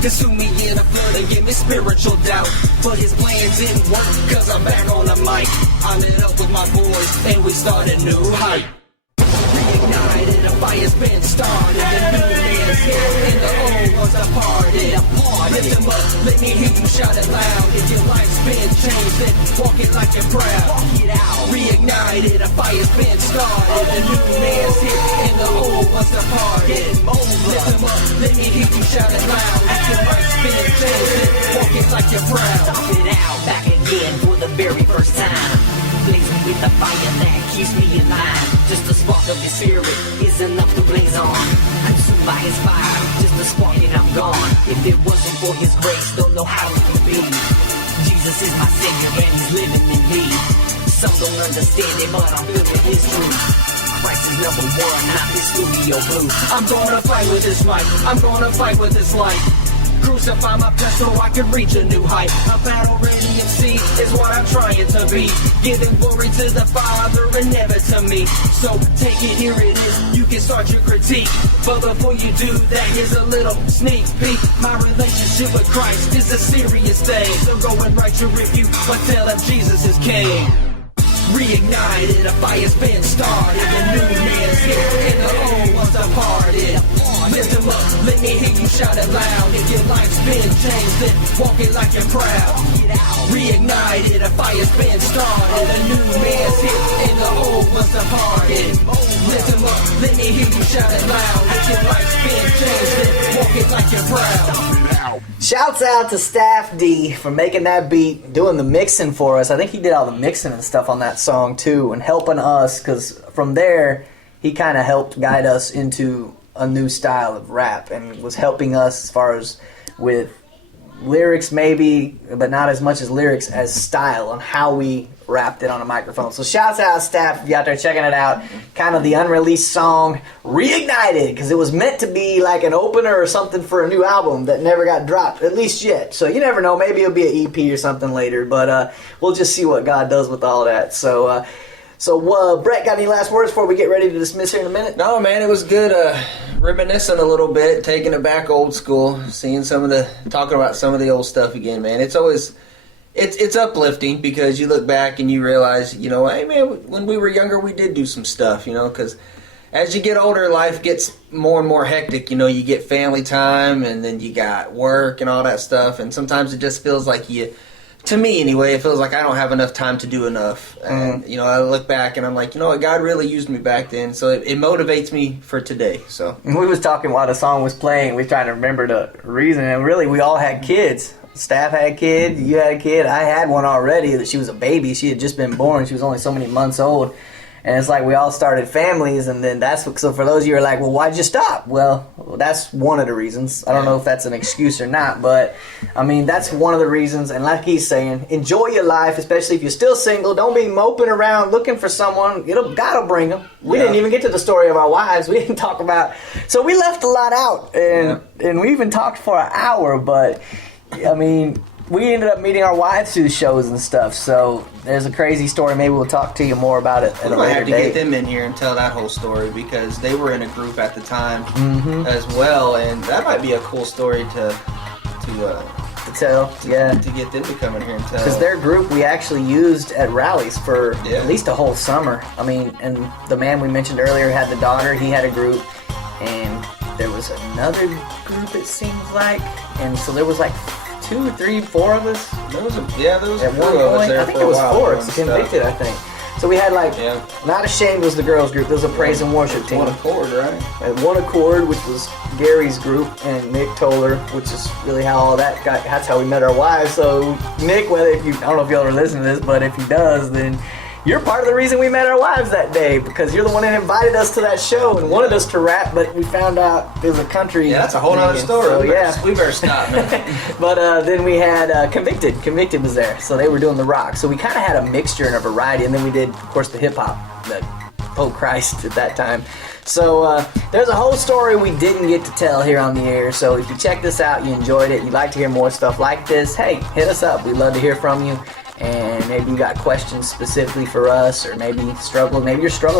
Consume me in a flood and give me spiritual doubt. But his plans didn't work, cause I'm back on the mic. I lit up with my boys, and we started new hype. Reignited, a fire's been started. The new man's here, and the old ones departed. Lift them up, let me hear you shout it loud. If your life's been changed, then walk it like you're proud. Walk it out. Reignited, a fire's been started. The new man's here, and the old ones departed. Lift them up, let me hear you shout it loud. If your life's been changed, then walk it like you're proud. Stomp it out, back again for the very first time. Blazing with the fire that by his fire, just a spark and I'm gone. If it wasn't for his grace, don't know how it could be. Jesus is my savior and he's living in me. Some don't understand it, but I'm feeling his truth. Christ is number one, not this studio booth. I'm gonna fight with this mic, I'm gonna fight with this light. Crucify my flesh so I can reach a new height. A battle ready MC is what I'm trying to be. Giving glory to the Father and never to me. So take it, here it is, you can start your critique. But before you do that, here's a little sneak peek. My relationship with Christ is a serious thing. So go and write your review, but tell him Jesus is king. Reignited, a fire's been started. The new man's here and the old ones departed. Lift him up, let me hear you shout it loud. If your life's been changed, then walk it like you're proud. Reignited, a fire's been started. A new man's here and the old ones departed. Lift him up, let me hear you shout it loud. If your life's been changed, then walk it like you're proud. Shouts out to Staff D for making that beat, doing the mixing for us. I think he did all the mixing and stuff on that song too, and helping us, because from there he kind of helped guide us into a new style of rap and was helping us as far as with lyrics maybe, but not as much as lyrics as style on how we rapped it on a microphone. So shouts out Staff if you out there checking it out. Kind of the unreleased song Reignited, because it was meant to be like an opener or something for a new album that never got dropped, at least yet. So you never know, maybe it'll be an EP or something later, but we'll just see what God does with all that. So Brett, got any last words before we get ready to dismiss here in a minute? No, man, it was good reminiscing a little bit, taking it back old school, talking about some of the old stuff again, man. It's always, it's uplifting because you look back and you realize, you know, hey, man, when we were younger, we did do some stuff, you know, because as you get older, life gets more and more hectic. You know, you get family time and then you got work and all that stuff, and sometimes it just feels like to me anyway, it feels like I don't have enough time to do enough. And, you know, I look back and I'm like, you know what, God really used me back then. So it motivates me for today. So We was talking while the song was playing. We trying to remember the reason. And really, we all had kids. Staff had kids. You had a kid. I had one already. She was a baby. She had just been born. She was only so many months old. And it's like we all started families, and then so for those of you who are like, well, why'd you stop? Well, that's one of the reasons. I don't know if that's an excuse or not, but I mean, that's one of the reasons. And like he's saying, enjoy your life, especially if you're still single. Don't be moping around looking for someone. God will bring them. We didn't even get to the story of our wives. We didn't talk about, so we left a lot out, and we even talked for an hour, but I mean, we ended up meeting our wives through shows and stuff, so there's a crazy story. Maybe we'll talk to you more about it at a later date. We might have to get them in here and tell that whole story, because they were in a group at the time as well, and that might be a cool story to tell, yeah. To get them to come in here and tell. Because their group we actually used at rallies for at least a whole summer. I mean, and the man we mentioned earlier had the daughter, he had a group, and there was another group, it seems like, and so there was like 2, 3, 4 of us. There was a at one point. I think it was 4. It's Convicted, I think. So we had like Not Ashamed was the girls group. There was a praise and worship team. One Accord, right? And One Accord, which was Gary's group, and Nick Toller, which is really how all that got. That's how we met our wives. So Nick, I don't know if y'all are listening to this, but if he does, then you're part of the reason we met our wives that day, because you're the one that invited us to that show and wanted us to rap, but we found out it was a country. Yeah, that's a whole other story. So, we better stop, man. But then we had Convicted. Convicted was there, so they were doing the rock. So we kind of had a mixture and a variety, and then we did, of course, the hip hop, the Pope Christ at that time. So there's a whole story we didn't get to tell here on the air. So if you check this out, you enjoyed it, you'd like to hear more stuff like this, hey, hit us up. We'd love to hear from you. And maybe you got questions specifically for us, or maybe you're struggling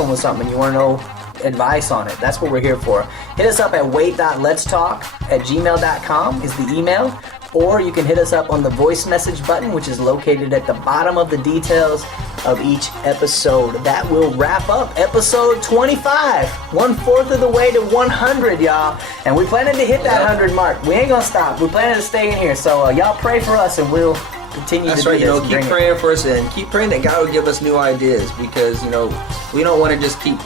with something and you want to know advice on it. That's what we're here for. Hit us up at wait.letstalk@gmail.com is the email, or you can hit us up on the voice message button, which is located at the bottom of the details of each episode. That will wrap up episode 25, 1/4 of the way to 100, y'all. And we're planning to hit that 100 mark. We ain't gonna stop. We're planning to stay in here. So y'all pray for us, and we'll continue That's to right, do this. keep praying for us, and keep praying that God will give us new ideas, because, we don't want to just keep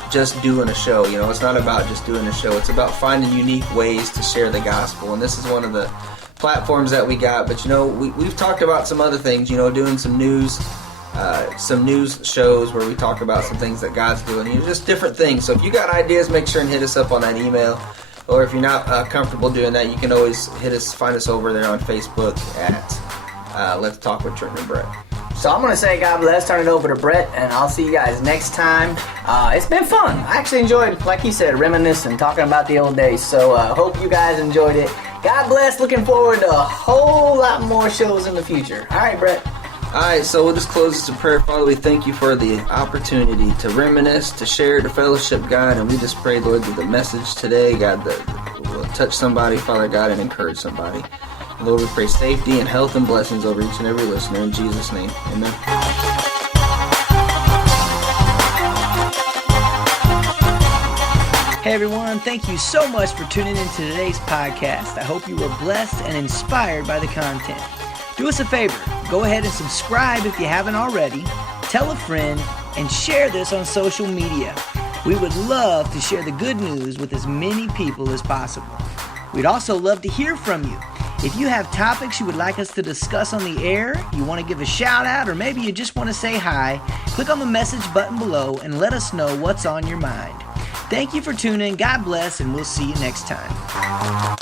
doing a show. It's not about just doing a show. It's about finding unique ways to share the gospel, and this is one of the platforms that we got. But, we've talked about some other things, doing some news shows where we talk about some things that God's doing, just different things. So if you got ideas, make sure and hit us up on that email. Or if you're not comfortable doing that, you can always find us over there on Facebook at Let's Talk with Trent and Brett. So I'm going to say God bless, turn it over to Brett, and I'll see you guys next time. It's been fun. I actually enjoyed, like he said, reminiscing, talking about the old days. So hope you guys enjoyed it. God bless. Looking forward to a whole lot more shows in the future. All right, Brett. All right, so we'll just close this in prayer. Father, we thank you for the opportunity to reminisce, to share, to fellowship, God, and we just pray, Lord, that the message today, God, that will touch somebody, Father God, and encourage somebody. Lord, we pray safety and health and blessings over each and every listener. In Jesus' name, amen. Hey everyone, thank you so much for tuning into today's podcast. I hope you were blessed and inspired by the content. Do us a favor, go ahead and subscribe if you haven't already, tell a friend, and share this on social media. We would love to share the good news with as many people as possible. We'd also love to hear from you. If you have topics you would like us to discuss on the air, you want to give a shout out, or maybe you just want to say hi, click on the message button below and let us know what's on your mind. Thank you for tuning in. God bless, and we'll see you next time.